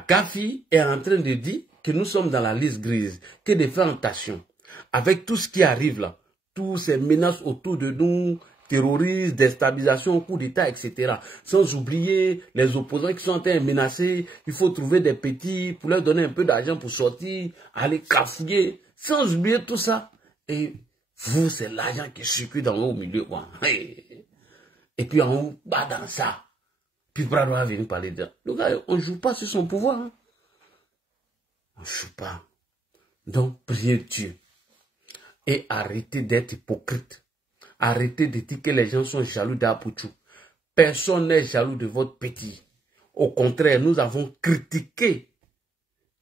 Kafi est en train de dire que nous sommes dans la liste grise, que de faire attention avec tout ce qui arrive là, toutes ces menaces autour de nous, terrorisme, déstabilisation, coup d'État, etc. Sans oublier les opposants qui sont en train de menacer, il faut trouver des petits pour leur donner un peu d'argent pour sortir, aller cafouiller, sans oublier tout ça. Et vous, c'est l'argent qui circule dans au milieu. Quoi. Et puis en haut, bah dans ça. Puis Prado va venir parler de ça. Le gars, on ne joue pas sur son pouvoir. Hein. On ne joue pas. Donc, priez Dieu. Et arrêtez d'être hypocrite. Arrêtez de dire que les gens sont jaloux d'Apouchou. Personne n'est jaloux de votre petit. Au contraire, nous avons critiqué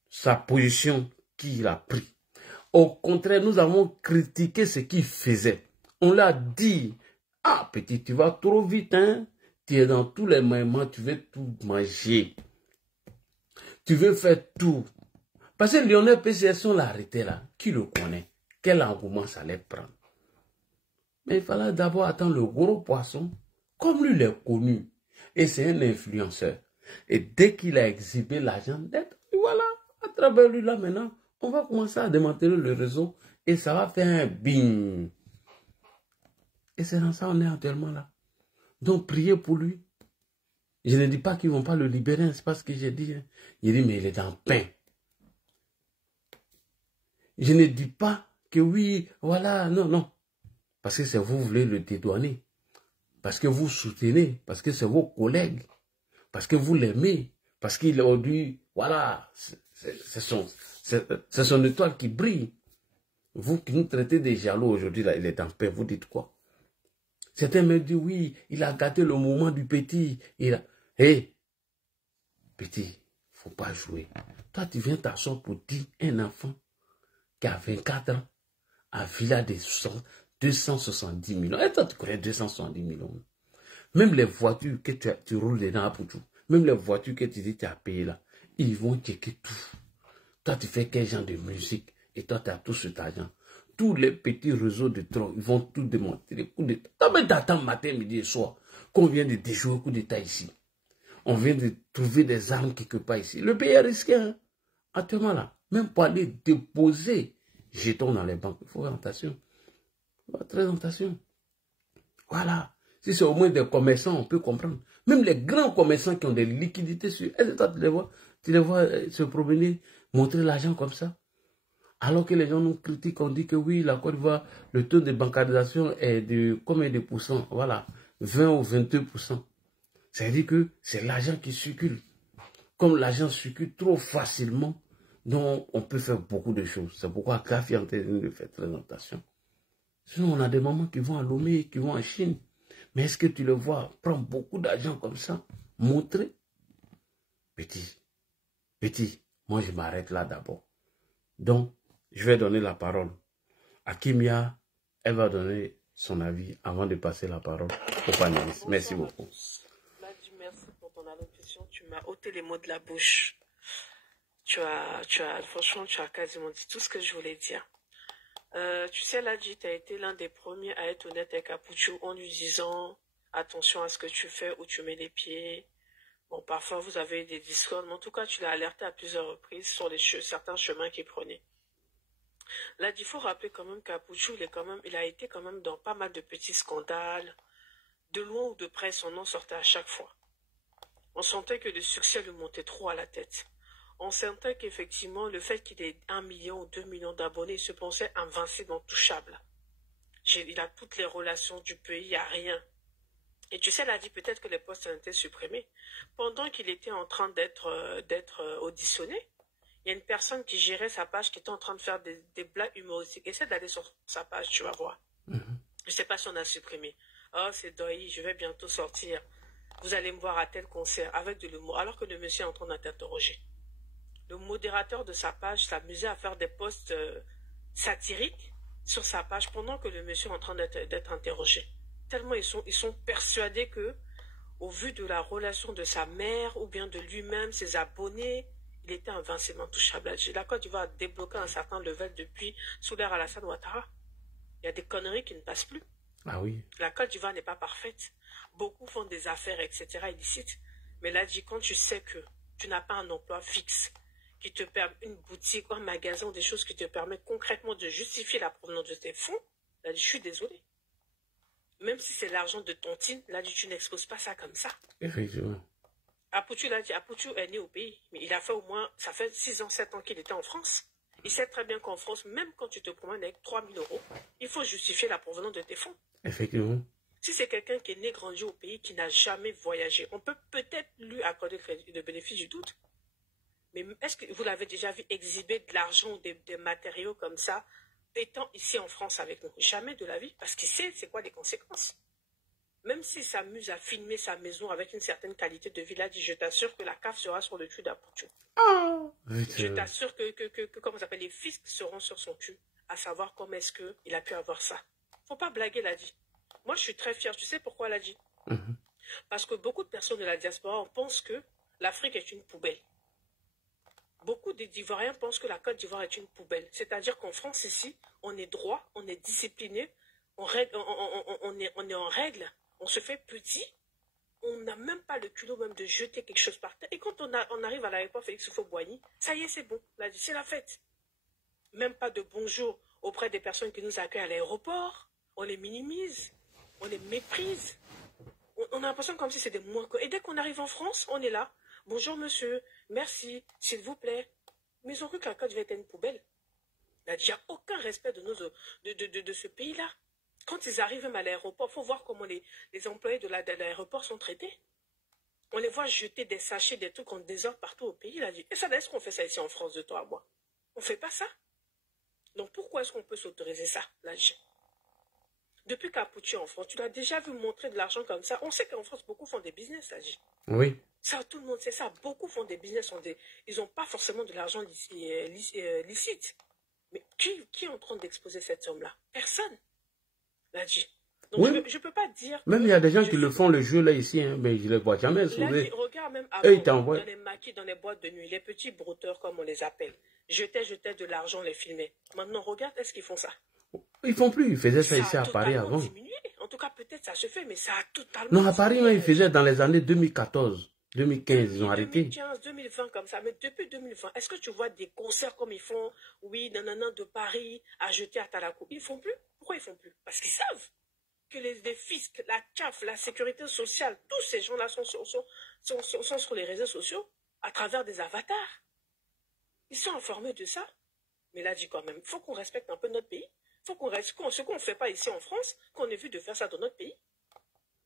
sa position qu'il a pris. Au contraire, nous avons critiqué ce qu'il faisait. On l'a dit, ah petit, tu vas trop vite, hein? Tu es dans tous les moments, tu veux tout manger. Tu veux faire tout. Parce que Lionel PCS, on l'a arrêté là. Qui le connaît? Quel engouement ça allait prendre? Mais il fallait d'abord attendre le gros poisson. Comme lui l'est connu. Et c'est un influenceur. Et dès qu'il a exhibé l'argent, voilà, à travers lui là maintenant, on va commencer à démanteler le réseau. Et ça va faire un bing. Et c'est dans ça qu'on est actuellement là. Donc priez pour lui. Je ne dis pas qu'ils ne vont pas le libérer, c'est pas ce que j'ai dit. Hein. J'ai dit, mais il est en pain. Je ne dis pas que oui, voilà, non, non. Parce que c'est vous voulez le dédouaner. Parce que vous soutenez. Parce que c'est vos collègues. Parce que vous l'aimez. Parce qu'il a dit, voilà, c'est son étoile qui brille. Vous qui nous traitez de jaloux aujourd'hui, là, il est en paix, vous dites quoi? Certains me disent, oui, il a gâté le moment du petit. Hé, petit, il ne faut pas jouer. Toi, tu viens t'asseoir pour dire un enfant qui a 24 ans, à Villa de 270 millions. Et toi, tu connais 270 millions. Même les voitures que tu roules dedans à Poutou, même les voitures que tu dis que tu as payées là, ils vont checker tout. Toi, tu fais quel genre de musique et toi, tu as tout cet argent. Tous les petits réseaux de drogue, ils vont tout démonter. Les coups d'État. T'as t'attends matin, midi et soir qu'on vient de déjouer un coup d'État ici. On vient de trouver des armes quelque part ici. Le pays est risqué. Hein? Actuellement là, même pour aller déposer jetons dans les banques, il faut faire attention. Très attention. Voilà. Si c'est au moins des commerçants, on peut comprendre. Même les grands commerçants qui ont des liquidités sur... Est-ce que toi, tu les vois se promener, montrer l'argent comme ça? Alors que les gens nous critiquent, on dit que oui, la Côte d'Ivoire, le taux de bancarisation est de combien de pourcents? Voilà, 20 ou 22%. Ça veut dire que c'est l'argent qui circule. Comme l'argent circule trop facilement, donc on peut faire beaucoup de choses. C'est pourquoi Kafi est en train de faire très attention. Sinon, on a des mamans qui vont à Lomé, qui vont en Chine. Mais est-ce que tu le vois prendre beaucoup d'argent comme ça, montrer? Petit, moi je m'arrête là d'abord. Donc, je vais donner la parole à Kimia. Elle va donner son avis avant de passer la parole au panéliste. Merci beaucoup. Merci pour ton allocution. Tu m'as ôté les mots de la bouche. Franchement, tu as quasiment dit tout ce que je voulais dire. Tu sais, Ladji, tu as été l'un des premiers à être honnête avec Apouchou en lui disant attention à ce que tu fais, où tu mets les pieds. Bon, parfois, vous avez des discordes, mais en tout cas, tu l'as alerté à plusieurs reprises sur certains chemins qu'il prenait. Là, il faut rappeler quand même qu'Apouchou, il a été quand même dans pas mal de petits scandales. De loin ou de près, son nom sortait à chaque fois. On sentait que le succès lui montait trop à la tête. On sentait qu'effectivement, le fait qu'il ait 1 million ou 2 millions d'abonnés, il se pensait invincible, intouchable. Il a toutes les relations du pays, il n'y a rien. Et tu sais, il a dit peut-être que les postes ont été supprimés. Pendant qu'il était en train d'être auditionné, il y a une personne qui gérait sa page qui était en train de faire des blagues humoristiques. Essaie d'aller sur sa page, tu vas voir. Je ne sais pas si on a supprimé. Oh, c'est Doi, je vais bientôt sortir. Vous allez me voir à tel concert avec de l'humour, alors que le monsieur est en train d'interroger. Le modérateur de sa page s'amusait à faire des posts satiriques sur sa page pendant que le monsieur est en train d'être interrogé. Tellement ils sont persuadés que, au vu de la relation de sa mère ou bien de lui-même, ses abonnés, il était invinciblement touchable. La Côte d'Ivoire a débloqué un certain level depuis Souler Alassane Ouattara. Il y a des conneries qui ne passent plus. Ah oui. La Côte d'Ivoire n'est pas parfaite. Beaucoup font des affaires, etc. illicites. Mais là, quand tu sais que tu n'as pas un emploi fixe, qui te permet une boutique, un magasin ou des choses qui te permettent concrètement de justifier la provenance de tes fonds, là, je suis désolé. Même si c'est l'argent de tontine, là, tu n'exposes pas ça comme ça. Effectivement. Apouchou, là, Apouchou est né au pays, mais il a fait au moins, ça fait 6 ans, 7 ans qu'il était en France. Il sait très bien qu'en France, même quand tu te promènes avec 3 000 €, il faut justifier la provenance de tes fonds. Effectivement. Si c'est quelqu'un qui est né, grandi au pays, qui n'a jamais voyagé, on peut peut-être lui accorder le bénéfice du doute. Mais est-ce que vous l'avez déjà vu exhiber de l'argent ou des matériaux comme ça, étant ici en France avec nous? Jamais de la vie, parce qu'il sait c'est quoi les conséquences. Même s'il s'amuse à filmer sa maison avec une certaine qualité de vie, là, je t'assure que la CAF sera sur le cul d'Apouchou. Je t'assure que comment ça s'appelle, les fiscs seront sur son cul, à savoir comment est-ce qu'il a pu avoir ça. Faut pas blaguer, l'a dit. Moi, je suis très fière. Tu sais pourquoi l'a dit? Parce que beaucoup de personnes de la diaspora pensent que l'Afrique est une poubelle. Beaucoup d'Ivoiriens pensent que la Côte d'Ivoire est une poubelle. C'est-à-dire qu'en France, ici, on est droit, on est discipliné, on est en règle, on se fait petit, on n'a même pas le culot même de jeter quelque chose par terre. Et quand on arrive à l'aéroport Félix Houphouët-Boigny, ça y est, c'est bon. Là, c'est la fête. Même pas de bonjour auprès des personnes qui nous accueillent à l'aéroport. On les minimise, on les méprise. On a l'impression comme si c'était des moins que... Et dès qu'on arrive en France, on est là. Bonjour monsieur, merci, s'il vous plaît. Mais ils ont cru que la Côte devait être une poubelle. Il n'y a aucun respect de ce pays-là. Quand ils arrivent même à l'aéroport, il faut voir comment les employés de l'aéroport sont traités. On les voit jeter des sachets, des trucs en désordre partout au pays. Et ça, est-ce qu'on fait ça ici en France de toi à moi? On ne fait pas ça. Donc pourquoi est-ce qu'on peut s'autoriser ça, là? Depuis qu'Apouchou en France, tu l'as déjà vu montrer de l'argent comme ça. On sait qu'en France, beaucoup font des business, là. Oui. Ça, tout le monde sait ça. Beaucoup font des business. Ils n'ont pas forcément de l'argent licite. Mais qui est en train d'exposer cette somme-là? Personne. L'a dit. Donc oui. Je ne peux pas dire... Même il y a des gens qui le font le jeu là ici, hein, mais je ne les vois jamais sauver. Regarde même avant, dans les maquis, dans les boîtes de nuit, les petits brouteurs comme on les appelle, jetaient de l'argent, les filmaient. Maintenant, regarde, est-ce qu'ils font ça? Ils font plus, ils faisaient ça ici à Paris avant. Diminué. En tout cas, peut-être ça se fait, mais ça a totalement Non, à Paris, ils faisaient dans les années 2014, 2015, ils ont arrêté. 2015, 2020 comme ça, mais depuis 2020, est-ce que tu vois des concerts comme ils font, oui, nanana, de Paris, à jeter à Talakou? Ils font plus. Pourquoi ils font plus? Parce qu'ils savent que les fiscs, la CAF, la sécurité sociale, tous ces gens-là sont sur les réseaux sociaux à travers des avatars. Ils sont informés de ça. Mais là, dit quand même, il faut qu'on respecte un peu notre pays. Il faut qu'on respecte ce qu'on ne fait pas ici en France, qu'on ait vu de faire ça dans notre pays.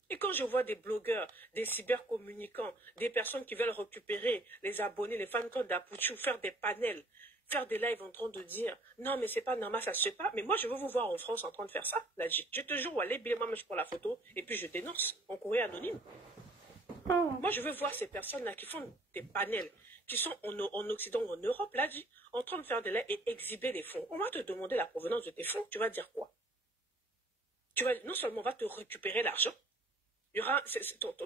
Et quand je vois des blogueurs, des cybercommunicants, des personnes qui veulent récupérer les abonnés, les fans d'Apouchou, faire des panels, faire des lives en train de dire « Non, mais c'est pas normal, ça se fait pas. » Mais moi, je veux vous voir en France en train de faire ça. Là, je te jure, allez, moi, je prends la photo et puis je dénonce en courrier anonyme. Moi, je veux voir ces personnes-là qui font des panels, qui sont en Occident ou en Europe, là, en train de faire des lives et exhiber les fonds. On va te demander la provenance de tes fonds. Tu vas dire quoi? Non seulement on va te récupérer l'argent, il y aura,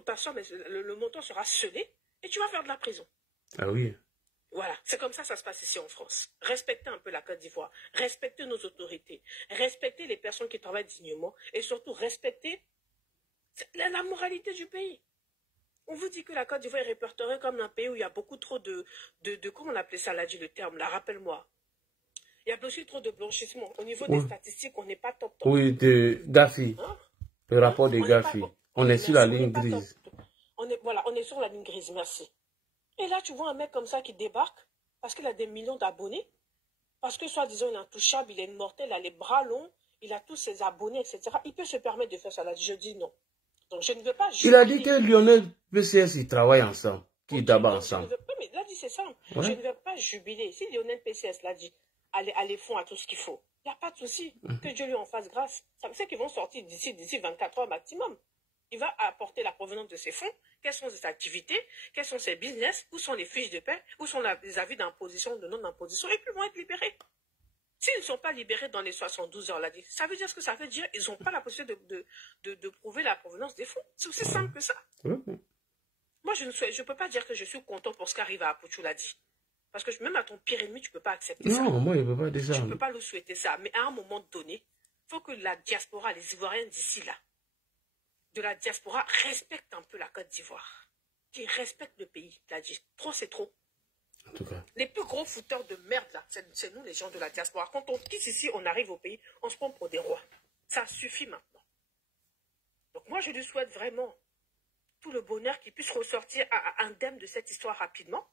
ta somme, le montant sera scellé et tu vas faire de la prison. Ah oui. Voilà, c'est comme ça se passe ici en France. Respectez un peu la Côte d'Ivoire, respectez nos autorités, respectez les personnes qui travaillent dignement et surtout respectez la moralité du pays. On vous dit que la Côte d'Ivoire est répertoriée comme un pays où il y a beaucoup trop de comment on appelait ça, là, dit le terme, là, rappelle-moi. Il y a aussi trop de blanchissement. Au niveau des statistiques, on n'est pas top. Oui, de Gafi. Hein? Le rapport de Gafi. On est sur la ligne grise. Voilà, on est sur la ligne grise, merci. Et là, tu vois un mec comme ça qui débarque parce qu'il a des millions d'abonnés, parce que soi-disant il est intouchable, il est immortel, il a les bras longs, il a tous ses abonnés, etc. Il peut se permettre de faire ça. Là, je dis non. Donc je ne veux pas jubiler. Il a dit que Lionel PCS, ils travaillent ensemble, qu'ils d'abord ensemble. Oui, mais là, dit c'est simple. Ouais. Je ne vais pas jubiler. Si Lionel PCS l'a dit, allez fond à tout ce qu'il faut. Il n'y a pas de souci. Que Dieu lui en fasse grâce. Ça me fait qu'ils vont sortir d'ici 24 heures maximum. Il va apporter la provenance de ses fonds, quelles sont ses activités, quels sont ses business, où sont les fiches de paie, où sont les avis d'imposition, de non-imposition, et puis ils vont être libérés. S'ils ne sont pas libérés dans les 72 heures, là, ça veut dire ce que ça veut dire. Ils n'ont pas la possibilité de prouver la provenance des fonds. C'est aussi simple que ça. Moi, je ne peux pas dire que je suis content pour ce qui arrive à Apuchou, l'a dit. Parce que même à ton pire ennemi, tu ne peux pas accepter ça. Non, moi, je ne peux pas dire ça. Tu ne peux pas le souhaiter ça. Mais à un moment donné, il faut que la diaspora, les Ivoiriens d'ici là, de la diaspora, respectent un peu la Côte d'Ivoire. Qui respectent le pays, l'a dit. Trop, c'est trop. En tout cas. Les plus gros fouteurs de merde, là, c'est nous, les gens de la diaspora. Quand on quitte ici, on arrive au pays, on se prend pour des rois. Ça suffit maintenant. Donc moi, je lui souhaite vraiment tout le bonheur qu'il puisse ressortir indemne de cette histoire rapidement.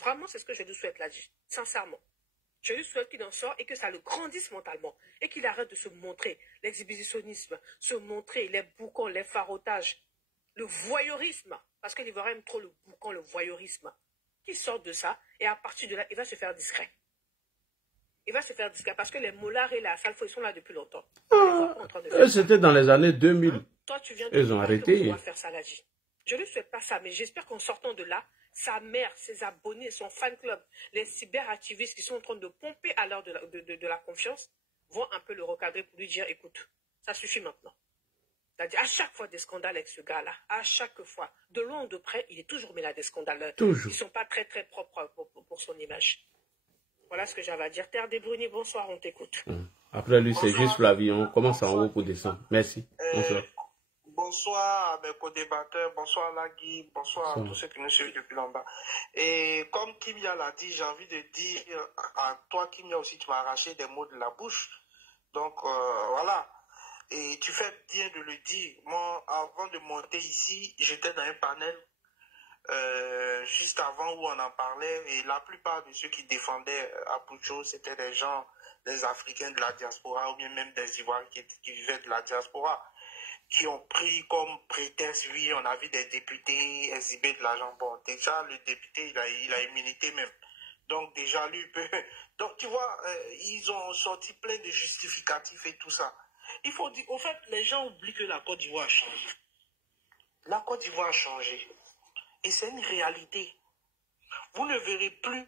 Vraiment, c'est ce que je lui souhaite, là, dit. Sincèrement. Je lui souhaite qu'il en sorte et que ça le grandisse mentalement. Et qu'il arrête de se montrer, l'exhibitionnisme, se montrer, les boucans, les farotages, le voyeurisme. Parce que l'Ivoirien aime trop le boucan, le voyeurisme. Qu'il sorte de ça, et à partir de là, il va se faire discret. Il va se faire discret, parce que les mollards et la salfo, ils sont là depuis longtemps. C'était dans les années 2000. Hein? Toi, tu viens de ils ont arrêté. On va faire ça, là, dit. Je ne lui souhaite pas ça, mais j'espère qu'en sortant de là, sa mère, ses abonnés, son fan club, les cyberactivistes qui sont en train de pomper à l'heure de la confiance, vont un peu le recadrer pour lui dire, écoute, ça suffit maintenant. C'est-à-dire, à chaque fois des scandales avec ce gars-là, à chaque fois, de loin ou de près, il est toujours mêlé à des scandales qui ne sont pas très très propres pour son image. Voilà ce que j'avais à dire. Terre des Brunis, bonsoir, on t'écoute. Après lui, c'est juste Flavie, on commence en haut pour descendre. Merci. Bonsoir. Bonsoir à mes co-débatteurs, bonsoir à Lagui, bonsoir à tous ceux qui nous suivent depuis en bas. Et comme Kimia l'a dit, j'ai envie de dire à toi, Kimia aussi, tu m'as arraché des mots de la bouche. Donc voilà. Et tu fais bien de le dire. Moi, avant de monter ici, j'étais dans un panel juste avant où on en parlait. Et la plupart de ceux qui défendaient Apuchou, c'était des gens, des Africains de la diaspora ou bien même des Ivoiriens qui vivaient de la diaspora, qui ont pris comme prétexte, oui, on a vu des députés exhiber de l'argent. Bon, déjà, le député, il a immunité même. Donc, déjà, lui, peut... Donc, tu vois, ils ont sorti plein de justificatifs et tout ça. Il faut dire, au fait, les gens oublient que la Côte d'Ivoire a changé. La Côte d'Ivoire a changé. Et c'est une réalité. Vous ne verrez plus...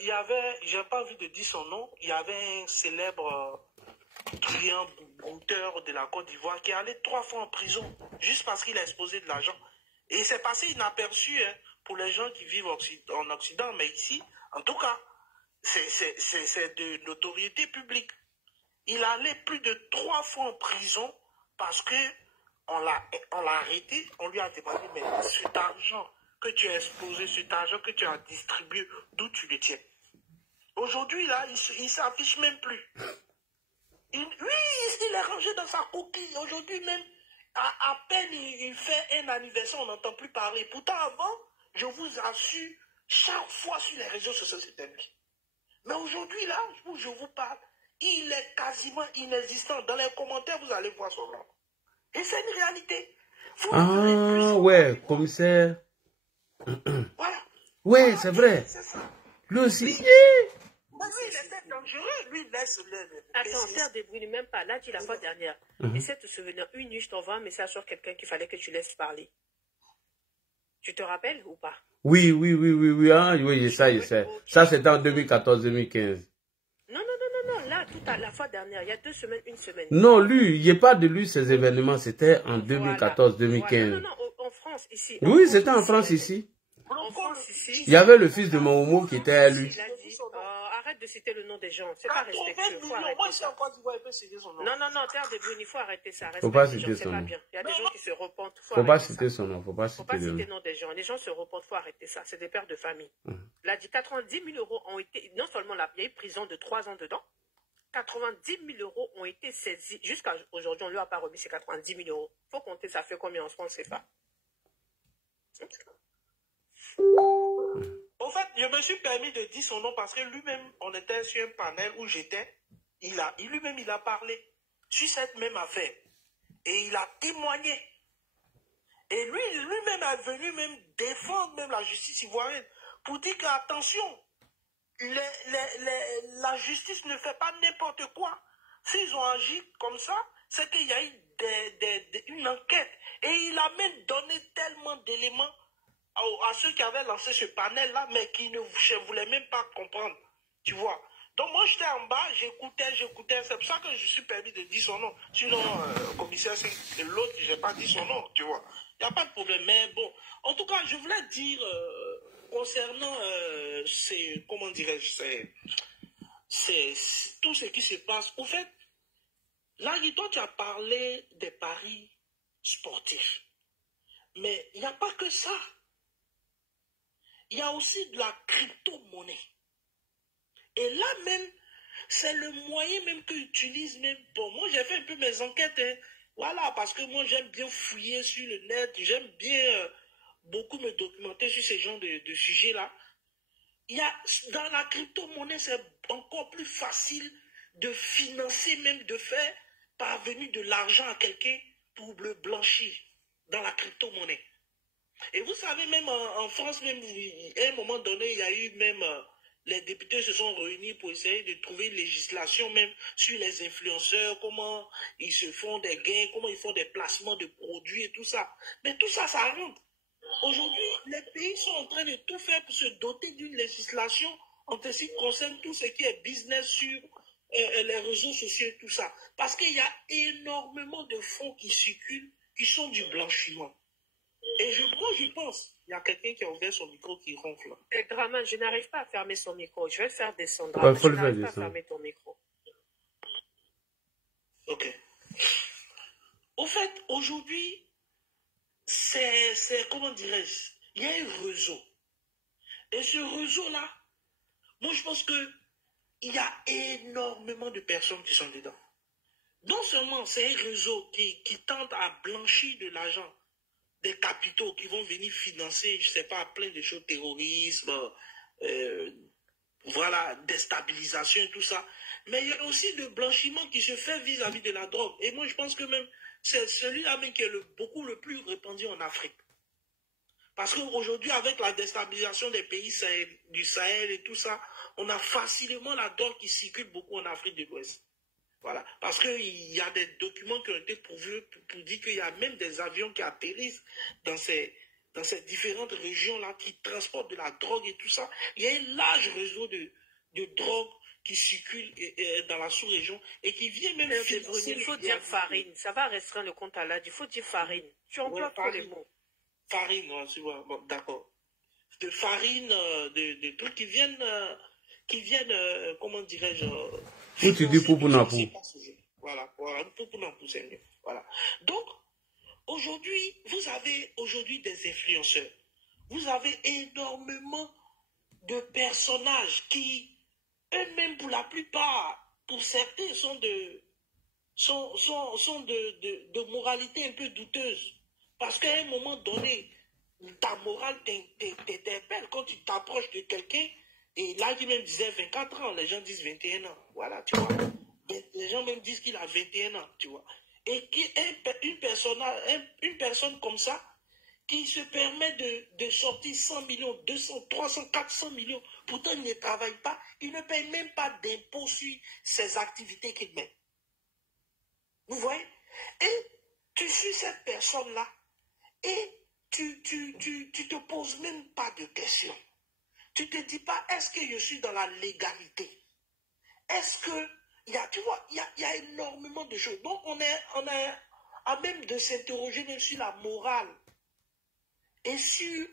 il y avait, j'ai pas envie de dire son nom, il y avait un célèbre... client brouteur de la Côte d'Ivoire qui est allé 3 fois en prison juste parce qu'il a exposé de l'argent. Et c'est passé inaperçu pour les gens qui vivent en Occident, mais ici, en tout cas, c'est de notoriété publique. Il a allé plus de 3 fois en prison parce que on l'a arrêté, on lui a demandé, mais cet argent que tu as exposé, cet argent que tu as distribué, d'où tu le tiens? Aujourd'hui, là, il s'affiche même plus. Oui, il est rangé dans sa coquille. Aujourd'hui même, à peine il fait un anniversaire, on n'entend plus parler. Pourtant avant, je vous assure, chaque fois sur les réseaux sociaux, c'était lui. Mais aujourd'hui là, où je vous parle, il est quasiment inexistant. Dans les commentaires, vous allez voir son nom. Et c'est une réalité. Ouais, commissaire. Voilà. Ouais, c'est vrai. Lui aussi. Lui, il était dangereux. Lui, il laisse le... Attends, Terre des Brunis, même pas. Là, tu la fois dernière. Essaie de te souvenir. Une nuit, je t'envoie un message sur quelqu'un qu'il fallait que tu laisses parler. Tu te rappelles ou pas? Oui. Ah, oui, ça, je sais. Ça, c'était en 2014-2015. Non. Là, la fois dernière, il y a 2 semaines, 1 semaine. Non, lui, il n'y a pas de lui, ces événements. C'était en 2014-2015. Non, en France, ici. Oui, c'était en France, ici. En France, ici. Il y avait le fils de Mahomo qui était à lui. Il a dit, arrête de citer le nom des gens. C'est pas respectueux. Moi, c'est en Côte d'Ivoire, il peut citer son nom. Non, Terre de Bruni, il faut arrêter ça. Faut pas citer son nom. Il y a des gens qui se repentent. Faut pas citer son nom. Faut pas citer le nom des gens. Les gens se repentent, il faut arrêter ça. C'est des pères de famille. Il a dit 90 000 euros ont été, non seulement il y a eu prison de 3 ans dedans, 90 000 euros ont été saisis. Jusqu'à aujourd'hui, on ne lui a pas remis ces 90 000 euros. Il faut compter, ça fait combien en France, c'est pas. En fait, je me suis permis de dire son nom parce que lui-même, on était sur un panel où j'étais. Lui-même, il a parlé sur cette même affaire. Et il a témoigné. Et lui-même est venu même défendre même la justice ivoirienne pour dire qu'attention, la justice ne fait pas n'importe quoi. S'ils ont agi comme ça, c'est qu'il y a eu une enquête. Et il a même donné tellement d'éléments à ceux qui avaient lancé ce panel-là, mais qui ne voulaient même pas comprendre. Tu vois. Donc moi, j'étais en bas, j'écoutais. C'est pour ça que je suis permis de dire son nom. Sinon, commissaire, l'autre, je n'ai pas dit son nom, tu vois. Il n'y a pas de problème. Mais bon, en tout cas, je voulais dire, concernant, comment dirais-je, c'est tout ce qui se passe. Au fait, là, toi, tu as parlé des paris sportifs. Mais il n'y a pas que ça. Il y a aussi de la crypto-monnaie. Et là même, c'est le moyen même qu'utilise même. Bon, moi j'ai fait un peu mes enquêtes. Hein. Voilà, parce que moi j'aime bien fouiller sur le net. J'aime bien beaucoup me documenter sur ces genres de sujets-là. Dans la crypto-monnaie, c'est encore plus facile de financer, même de faire parvenir de l'argent à quelqu'un pour le blanchir dans la crypto-monnaie. Et vous savez, même en France, même, à un moment donné, il y a eu même, les députés se sont réunis pour essayer de trouver une législation même sur les influenceurs, comment ils se font des gains, comment ils font des placements de produits et tout ça. Mais tout ça, ça rentre. Aujourd'hui, les pays sont en train de tout faire pour se doter d'une législation en ce qui concerne tout ce qui est business sur les réseaux sociaux et tout ça. Parce qu'il y a énormément de fonds qui circulent, qui sont du blanchiment. Et moi, je pense, il y a quelqu'un qui a ouvert son micro qui ronfle. Et Draman, je n'arrive pas à fermer son micro. Je vais le faire descendre. Ouais, je n'arrive pas à fermer ton micro. Ok. Au fait, aujourd'hui, c'est comment dirais-je, il y a un réseau. Et ce réseau-là, moi, je pense que il y a énormément de personnes qui sont dedans. Non seulement c'est un réseau qui tente à blanchir de l'argent, des capitaux qui vont venir financer, je ne sais pas, plein de choses, terrorisme, voilà, déstabilisation et tout ça. Mais il y a aussi le blanchiment qui se fait vis-à-vis de la drogue. Et moi, je pense que même, c'est celui-là même qui est le plus répandu en Afrique. Parce qu'aujourd'hui, avec la déstabilisation des pays du Sahel et tout ça, on a facilement la drogue qui circule beaucoup en Afrique de l'Ouest. Voilà. Parce qu'il y a des documents qui ont été prouvés pour dire qu'il y a même des avions qui atterrissent dans ces différentes régions-là qui transportent de la drogue et tout ça. Il y a un large réseau de drogue qui circule dans la sous-région et qui vient même... Il faut dire farine. Ça va restreindre le compte à l'âge. Il faut dire farine. Tu emploies trop les mots. Farine, tu vois. Bon, d'accord. De farine, de trucs qui viennent, comment dirais-je... Où tu dis Poupounapou. Voilà, Poupounapou, c'est mieux. Voilà. Donc, aujourd'hui, vous avez des influenceurs. Vous avez énormément de personnages qui, eux-mêmes, pour la plupart, pour certains, sont de moralité un peu douteuse. Parce qu'à un moment donné, ta morale t'interpelle quand tu t'approches de quelqu'un. Et là, il même disait 24 ans, les gens disent 21 ans. Voilà, tu vois. Les gens même disent qu'il a 21 ans, tu vois. Et une personne comme ça, qui se permet de sortir 100 millions, 200, 300, 400 millions, pourtant il ne travaille pas, il ne paye même pas d'impôts sur ses activités qu'il met. Vous voyez? Et tu suis cette personne-là, et tu te poses même pas de questions. Tu ne te dis pas, est-ce que je suis dans la légalité? Est-ce que, tu vois, il y a énormément de choses. Donc, on a à même de s'interroger même sur la morale. Et sur,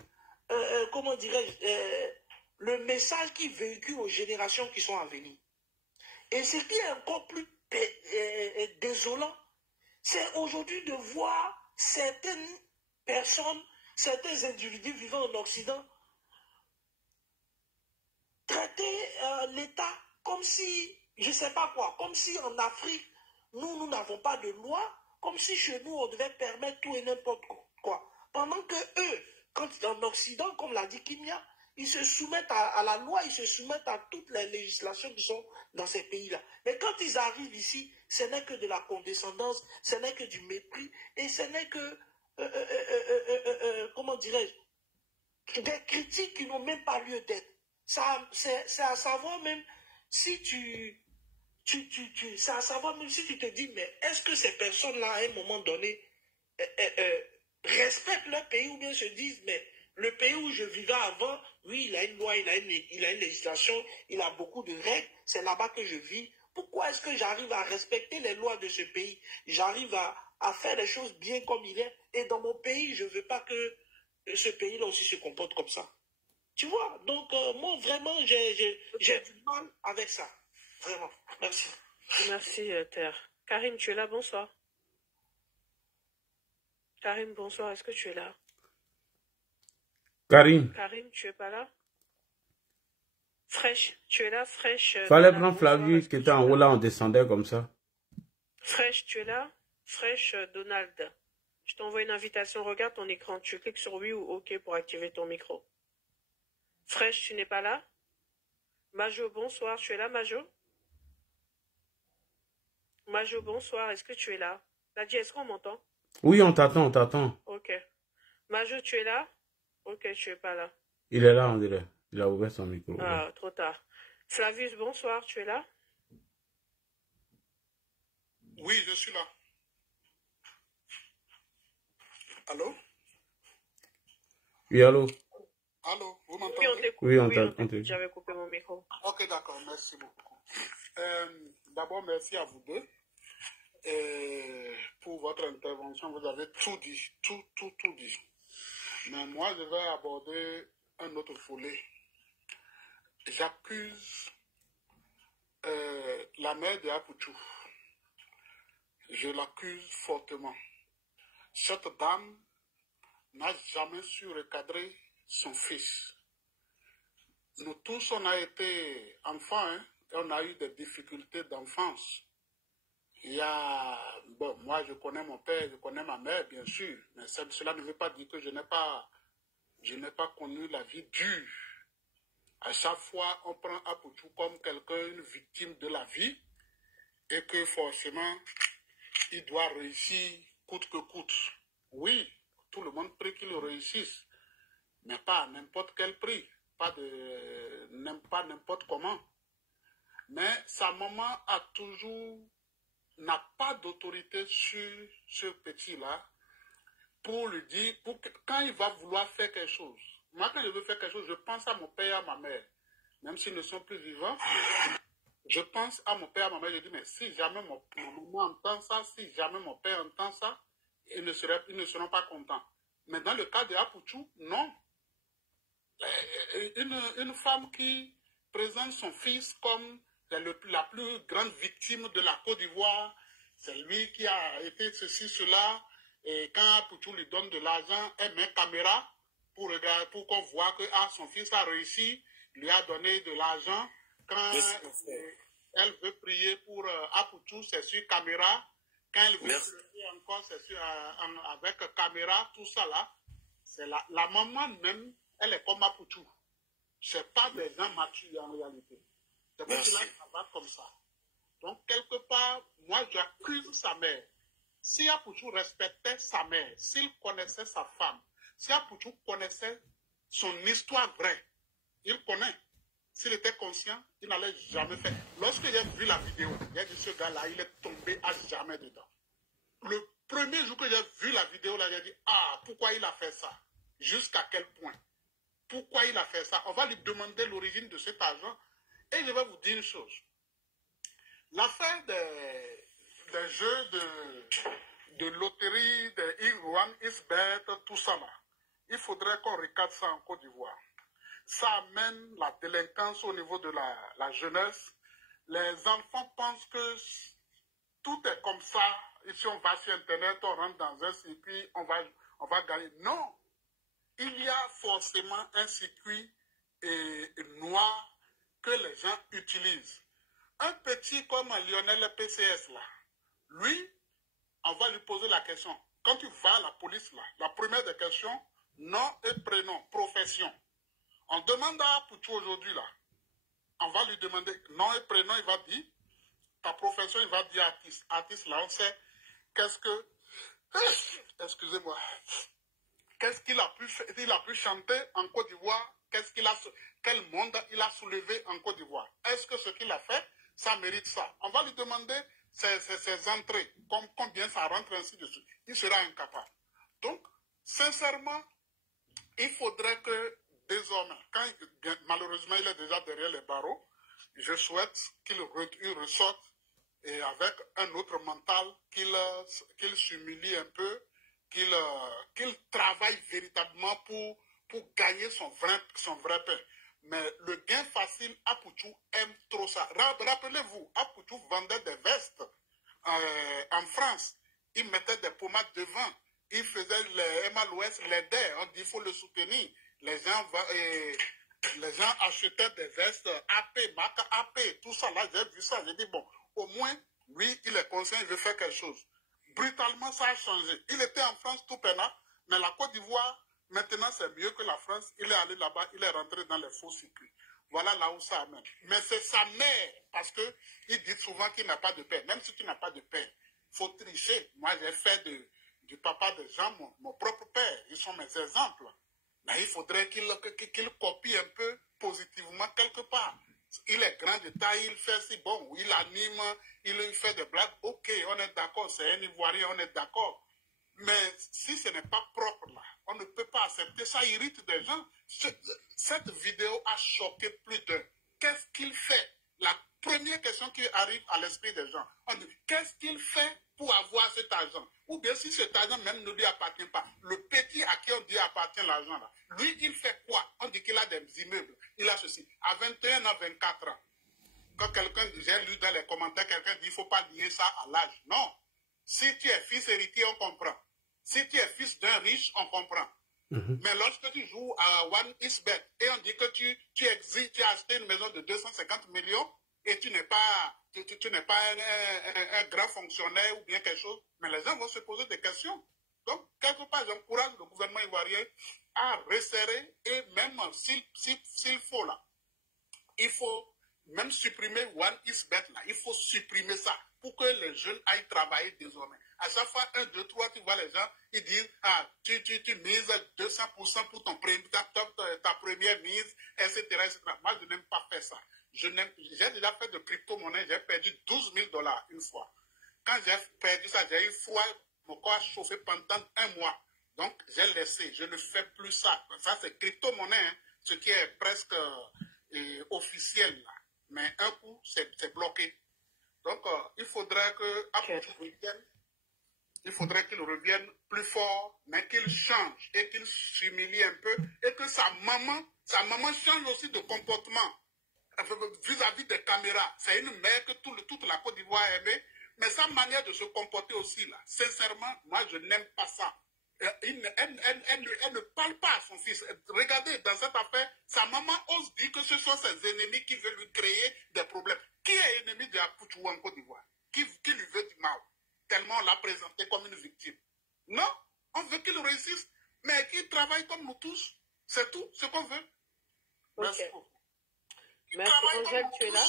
comment dirais-je, le message qu'il véhicule aux générations qui sont à venir. Et ce qui est encore plus désolant, c'est aujourd'hui de voir certaines personnes, certains individus vivant en Occident traiter l'État comme si, je ne sais pas quoi, comme si en Afrique, nous n'avons pas de loi, comme si chez nous, on devait permettre tout et n'importe quoi. Pendant que eux, quand en Occident, comme l'a dit Kimia, ils se soumettent à la loi, ils se soumettent à toutes les législations qui sont dans ces pays-là. Mais quand ils arrivent ici, ce n'est que de la condescendance, ce n'est que du mépris, et ce n'est que, comment dirais-je, des critiques qui n'ont même pas lieu d'être. C'est à savoir même si c'est à savoir même si tu te dis, mais est-ce que ces personnes-là, à un moment donné, respectent leur pays ou bien se disent, mais le pays où je vivais avant, oui, il a une loi, il a une législation, il a beaucoup de règles, c'est là-bas que je vis. Pourquoi est-ce que j'arrive à respecter les lois de ce pays? J'arrive à faire les choses bien comme il est. Et dans mon pays, je ne veux pas que ce pays-là aussi se comporte comme ça. Tu vois? Donc, moi, vraiment, j'ai du mal avec ça. Vraiment. Merci. Merci, Terre. Karim, tu es là? Bonsoir. Karim, bonsoir. Est-ce que tu es là? Karim. Karim, tu es pas là? Fraîche, tu es là? Fraîche. Fallait prendre Flavius qui était en haut là, on descendait comme ça. Fraîche, tu es là? Fraîche, Donald. Je t'envoie une invitation. Regarde ton écran. Tu cliques sur oui ou OK pour activer ton micro. Fraîche, tu n'es pas là? Majo, bonsoir. Tu es là, Majo? Majo, bonsoir. Est-ce que tu es là? Nadia, est-ce qu'on m'entend? Oui, on t'attend, on t'attend. Ok. Majo, tu es là? Ok, tu es pas là. Il est là, on dirait. Il a ouvert son micro. Ah, trop tard. Flavius, bonsoir. Tu es là? Oui, je suis là. Allô? Oui, allô? Allô, vous m'entendez? Oui, on t'écoute. Oui, on t'écoute. J'avais coupé mon micro. Ok, d'accord, merci beaucoup. D'abord, merci à vous deux. Pour votre intervention, vous avez tout dit, tout dit. Mais moi, je vais aborder un autre volet. J'accuse la mère de Apoutou. Je l'accuse fortement. Cette dame n'a jamais su recadrer son fils. Nous tous, on a été enfants, hein, et on a eu des difficultés d'enfance. Il y a, bon, moi je connais mon père, je connais ma mère, bien sûr, mais cela ne veut pas dire que je n'ai pas connu la vie dure. À chaque fois, on prend Apoutou comme quelqu'un, une victime de la vie, et que forcément, il doit réussir coûte que coûte. Oui, tout le monde prie qu'il réussisse, mais pas à n'importe quel prix, pas n'importe comment. Mais sa maman n'a pas d'autorité sur ce petit-là pour lui dire, quand il va vouloir faire quelque chose. Moi, quand je veux faire quelque chose, je pense à mon père et à ma mère. Même s'ils ne sont plus vivants, je pense à mon père et à ma mère. Je dis, mais si jamais ma maman entend ça, si jamais mon père entend ça, ils ne seront pas contents. Mais dans le cas de Apoutou, non. Une femme qui présente son fils comme la plus grande victime de la Côte d'Ivoire, c'est lui qui a été ceci, cela, et quand Apoutou lui donne de l'argent, elle met caméra pour qu'on voit que son fils a réussi, lui a donné de l'argent. Quand elle veut prier pour Apoutou, c'est sur caméra. Quand elle veut prier encore, c'est avec caméra, tout ça là. C'est la maman même, elle est comme Apoutou. Ce n'est pas des gens matures en réalité. C'est pour cela que ça va comme ça. Donc, quelque part, moi, j'accuse sa mère. Si Apoutou respectait sa mère, s'il connaissait sa femme, si Apoutou connaissait son histoire vraie, il connaît. S'il était conscient, il n'allait jamais faire. Lorsque j'ai vu la vidéo, il a dit ce gars-là, il est tombé à jamais dedans. Le premier jour que j'ai vu la vidéo, là, j'ai dit, pourquoi il a fait ça? Jusqu'à quel point? Pourquoi il a fait ça? On va lui demander l'origine de cet argent. Et je vais vous dire une chose. L'affaire des jeux de loterie, de One Xbet, tout ça là, il faudrait qu'on recadre ça en Côte d'Ivoire. ça amène la délinquance au niveau de la jeunesse. Les enfants pensent que tout est comme ça. Ici, on va sur Internet, on rentre dans un circuit, on va gagner. Non, il y a forcément un circuit noir que les gens utilisent. Un petit comme Lionel PCS, là, lui, on va lui poser la question. Quand tu vas à la police, là, la première des questions, nom et prénom, profession. On demande à Poutou aujourd'hui, là, on va lui demander nom et prénom, il va dire, ta profession, il va dire artiste. Artiste, là, on sait qu'est-ce que, excusez-moi, qu'est-ce qu'il a pu chanter en Côte d'Ivoire, quel monde il a soulevé en Côte d'Ivoire. Est-ce que ce qu'il a fait, ça mérite ça? On va lui demander ses entrées, combien ça rentre, ainsi de suite. Il sera incapable. Donc, sincèrement, il faudrait que désormais, malheureusement il est déjà derrière les barreaux, je souhaite qu'il ressorte et avec un autre mental, qu'il s'humilie un peu, qu'il travaille véritablement pour gagner son vrai pain. Mais le gain facile, Apoutou aime trop ça. Rappelez-vous, Apoutou vendait des vestes en France. Il mettait des pommades devant. Il faisait les MLOS, les DER. On dit qu'il faut le soutenir. Les gens achetaient des vestes AP, marque AP, tout ça. Là, j'ai vu ça. J'ai dit, bon, au moins, lui, il est conscient, il veut faire quelque chose. Brutalement, ça a changé. Il était en France tout peinard, mais la Côte d'Ivoire, maintenant, c'est mieux que la France. Il est allé là-bas, il est rentré dans les faux circuits. Voilà là où ça amène. Mais c'est sa mère, parce qu'il dit souvent qu'il n'a pas de père. Même si tu n'as pas de père, il faut tricher. Moi, j'ai fait du papa des gens mon propre père. Ils sont mes exemples. Mais il faudrait qu'il copie un peu positivement quelque part. Il est grand de taille, il fait si bon, il anime, il fait des blagues. Ok, on est d'accord, c'est un Ivoirien, on est d'accord. Mais si ce n'est pas propre là, on ne peut pas accepter. Ça irrite des gens. Cette vidéo a choqué plus d'un. Qu'est-ce qu'il fait? La première question qui arrive à l'esprit des gens, on dit, qu'est-ce qu'il fait pour avoir cet argent? Ou bien si cet argent même ne lui appartient pas. Le petit à qui on dit appartient l'argent là, lui il fait quoi? On dit qu'il a des immeubles, il a ceci. À 21 ans, 24 ans, quand quelqu'un, j'ai lu dans les commentaires, quelqu'un dit, il ne faut pas lier ça à l'âge. Non. Si tu es fils héritier, on comprend. Si tu es fils d'un riche, on comprend. Mais lorsque tu joues à One is Bet et on dit que tu as acheté une maison de 250 millions et tu n'es pas un grand fonctionnaire ou bien quelque chose, mais les gens vont se poser des questions. Donc, quelque part, j'encourage le gouvernement ivoirien à resserrer et même s'il faut là, il faut même supprimer One is Bet là, il faut supprimer ça pour que les jeunes aillent travailler désormais. À chaque fois, 1, 2, 3, tu vois les gens, ils disent, ah, tu mises 200% pour ta première mise, etc., etc. Moi, je n'aime pas faire ça. J'ai déjà fait de crypto-monnaie, j'ai perdu $12 000 une fois. Quand j'ai perdu ça, j'ai eu froid, mon corps a chauffé pendant 1 mois. Donc, j'ai laissé, je ne fais plus ça. Ça, c'est crypto-monnaie, hein, ce qui est presque officiel, là. Mais un coup, c'est bloqué. Donc, il faudrait qu'il revienne plus fort, mais qu'il change et qu'il s'humilie un peu et que sa maman change aussi de comportement vis-à-vis des caméras. C'est une mère que toute la Côte d'Ivoire aimait, mais sa manière de se comporter aussi, là, sincèrement, moi, je n'aime pas ça. Elle ne parle pas à son fils. Regardez, dans cette affaire, sa maman ose dire que ce sont ses ennemis qui veulent lui créer des problèmes. Qui est ennemi de Apoutou en Côte d'Ivoire? Qui lui veut du mal? Tellement on l'a présenté comme une victime. Non, on veut qu'il réussisse, mais qu'il travaille comme nous tous. C'est tout ce qu'on veut. Merci beaucoup. Merci. Angèle, tu es là?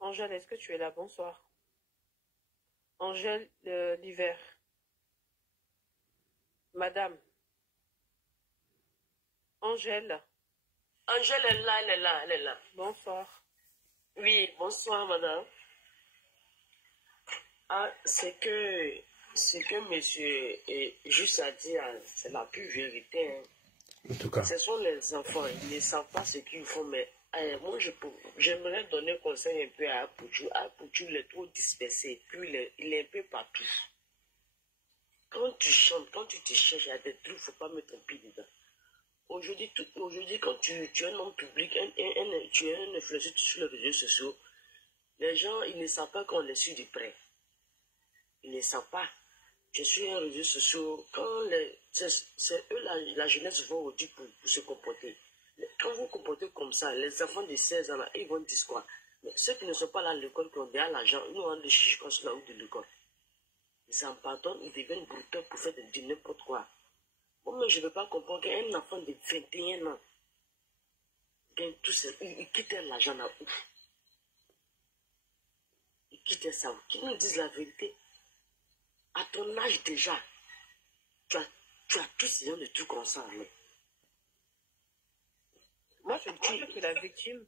Angèle, est-ce que tu es là? Bonsoir. Angèle l'hiver. Madame. Angèle. Angèle est là, elle est là. Bonsoir. Oui, bonsoir, madame. Ah, c'est que monsieur juste a dit, c'est la pure vérité. Hein. En tout cas. Ce sont les enfants, ils ne savent pas ce qu'ils font, mais moi, j'aimerais donner conseil un peu à Apoutou. Apoutou, il est trop dispersé, puis il est un peu partout. Quand tu chantes, quand tu te cherches, il y a des trucs, il ne faut pas mettre ton pied dedans. aujourd'hui, quand tu es un homme public, tu es un influenceur sur les réseaux sociaux, les gens, ils ne savent pas qu'on les suit de près. Ils ne savent pas. Je suis un réseau social. Quand c'est eux, la jeunesse va aujourd'hui pour se comporter. Quand vous vous comportez comme ça, les enfants de 16 ans, là, ils vont dire quoi? Mais ceux qui ne sont pas là à l'école, qui ont déjà l'argent, nous on a des chichos là où de l'école. Ils s'en pardonnent, ils deviennent brutaux pour faire de n'importe quoi. Bon, mais je ne veux pas comprendre qu'un enfant de 21 ans gagne tout ça. Il quitte l'argent là où? Il quitte ça où? Qui nous disent la vérité? À ton âge déjà, tu as tous ces gens de trucs comme ça. Mais... Moi, je trouve que la victime,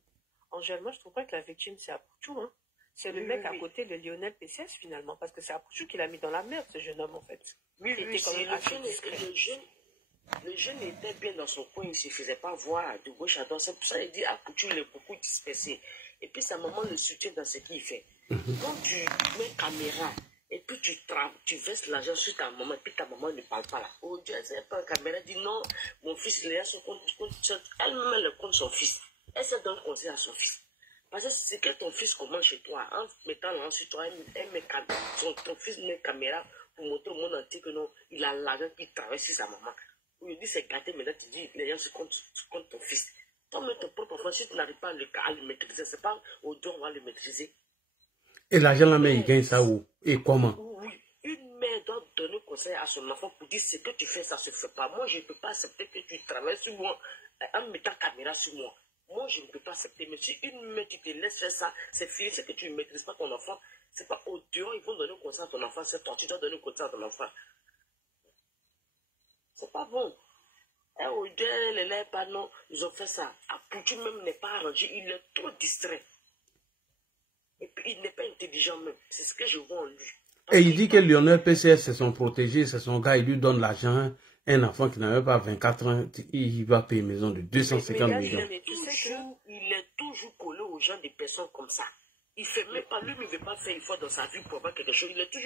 Angèle, moi, je trouve pas que la victime, c'est Apouchou, hein. C'est le mec à côté de Lionel PCS, finalement, parce que c'est Apouchou qui l'a mis dans la merde, ce jeune homme, en fait. Oui, le jeune était bien dans son coin, il ne se faisait pas voir de gauche à droite. C'est pour ça qu'il dit Apouchou, il est beaucoup dispersé. Et puis, sa maman le soutient dans ce qu'il fait. Quand tu mets caméra, et puis tu verses l'argent sur ta maman, et puis ta maman ne parle pas là. Oh Dieu, c'est pas la caméra, elle dit non, mon fils, il a son compte, elle-même, elle compte son fils. Elle se donne conseil à son fils. Parce que c'est que ton fils commence chez toi, en mettant l'argent sur toi, ton fils met caméra pour montrer au monde entier que non, il a l'argent qui traverse sur sa maman. On lui dit c'est gâté, maintenant tu dis, les gens se comptent ton fils. Toi-même, ton propre enfant, si tu n'arrives pas à le maîtriser, c'est pas au dos on va le maîtriser. Et l'argent là, mais il gagne ça où? Et comment? Oui, une mère doit donner conseil à son enfant pour dire ce que tu fais, ça se fait pas. Moi, je ne peux pas accepter que tu travailles sur moi en mettant caméra sur moi. Moi, je ne peux pas accepter. Mais si une mère, tu te laisses faire ça, c'est fini. C'est que tu ne maîtrises pas ton enfant. C'est pas au dehors, ils vont donner conseil à ton enfant. C'est toi, tu dois donner conseil à ton enfant. C'est pas bon. Et au dehors, les lèvres, pas non, ils ont fait ça. Apouchou même n'est pas arrangé. Il est trop distrait. Et puis, il n'est pas intelligent même. C'est ce que je vois en lui. Et il dit que Lionel PCS, c'est son protégé, c'est son gars, il lui donne l'argent. Un enfant qui n'avait pas 24 ans, il va payer une maison de 250 millions. Il est toujours collé aux gens, des personnes comme ça. Il ne fait même pas, lui, il ne veut pas faire effort dans sa vie pour avoir quelque chose. Il est toujours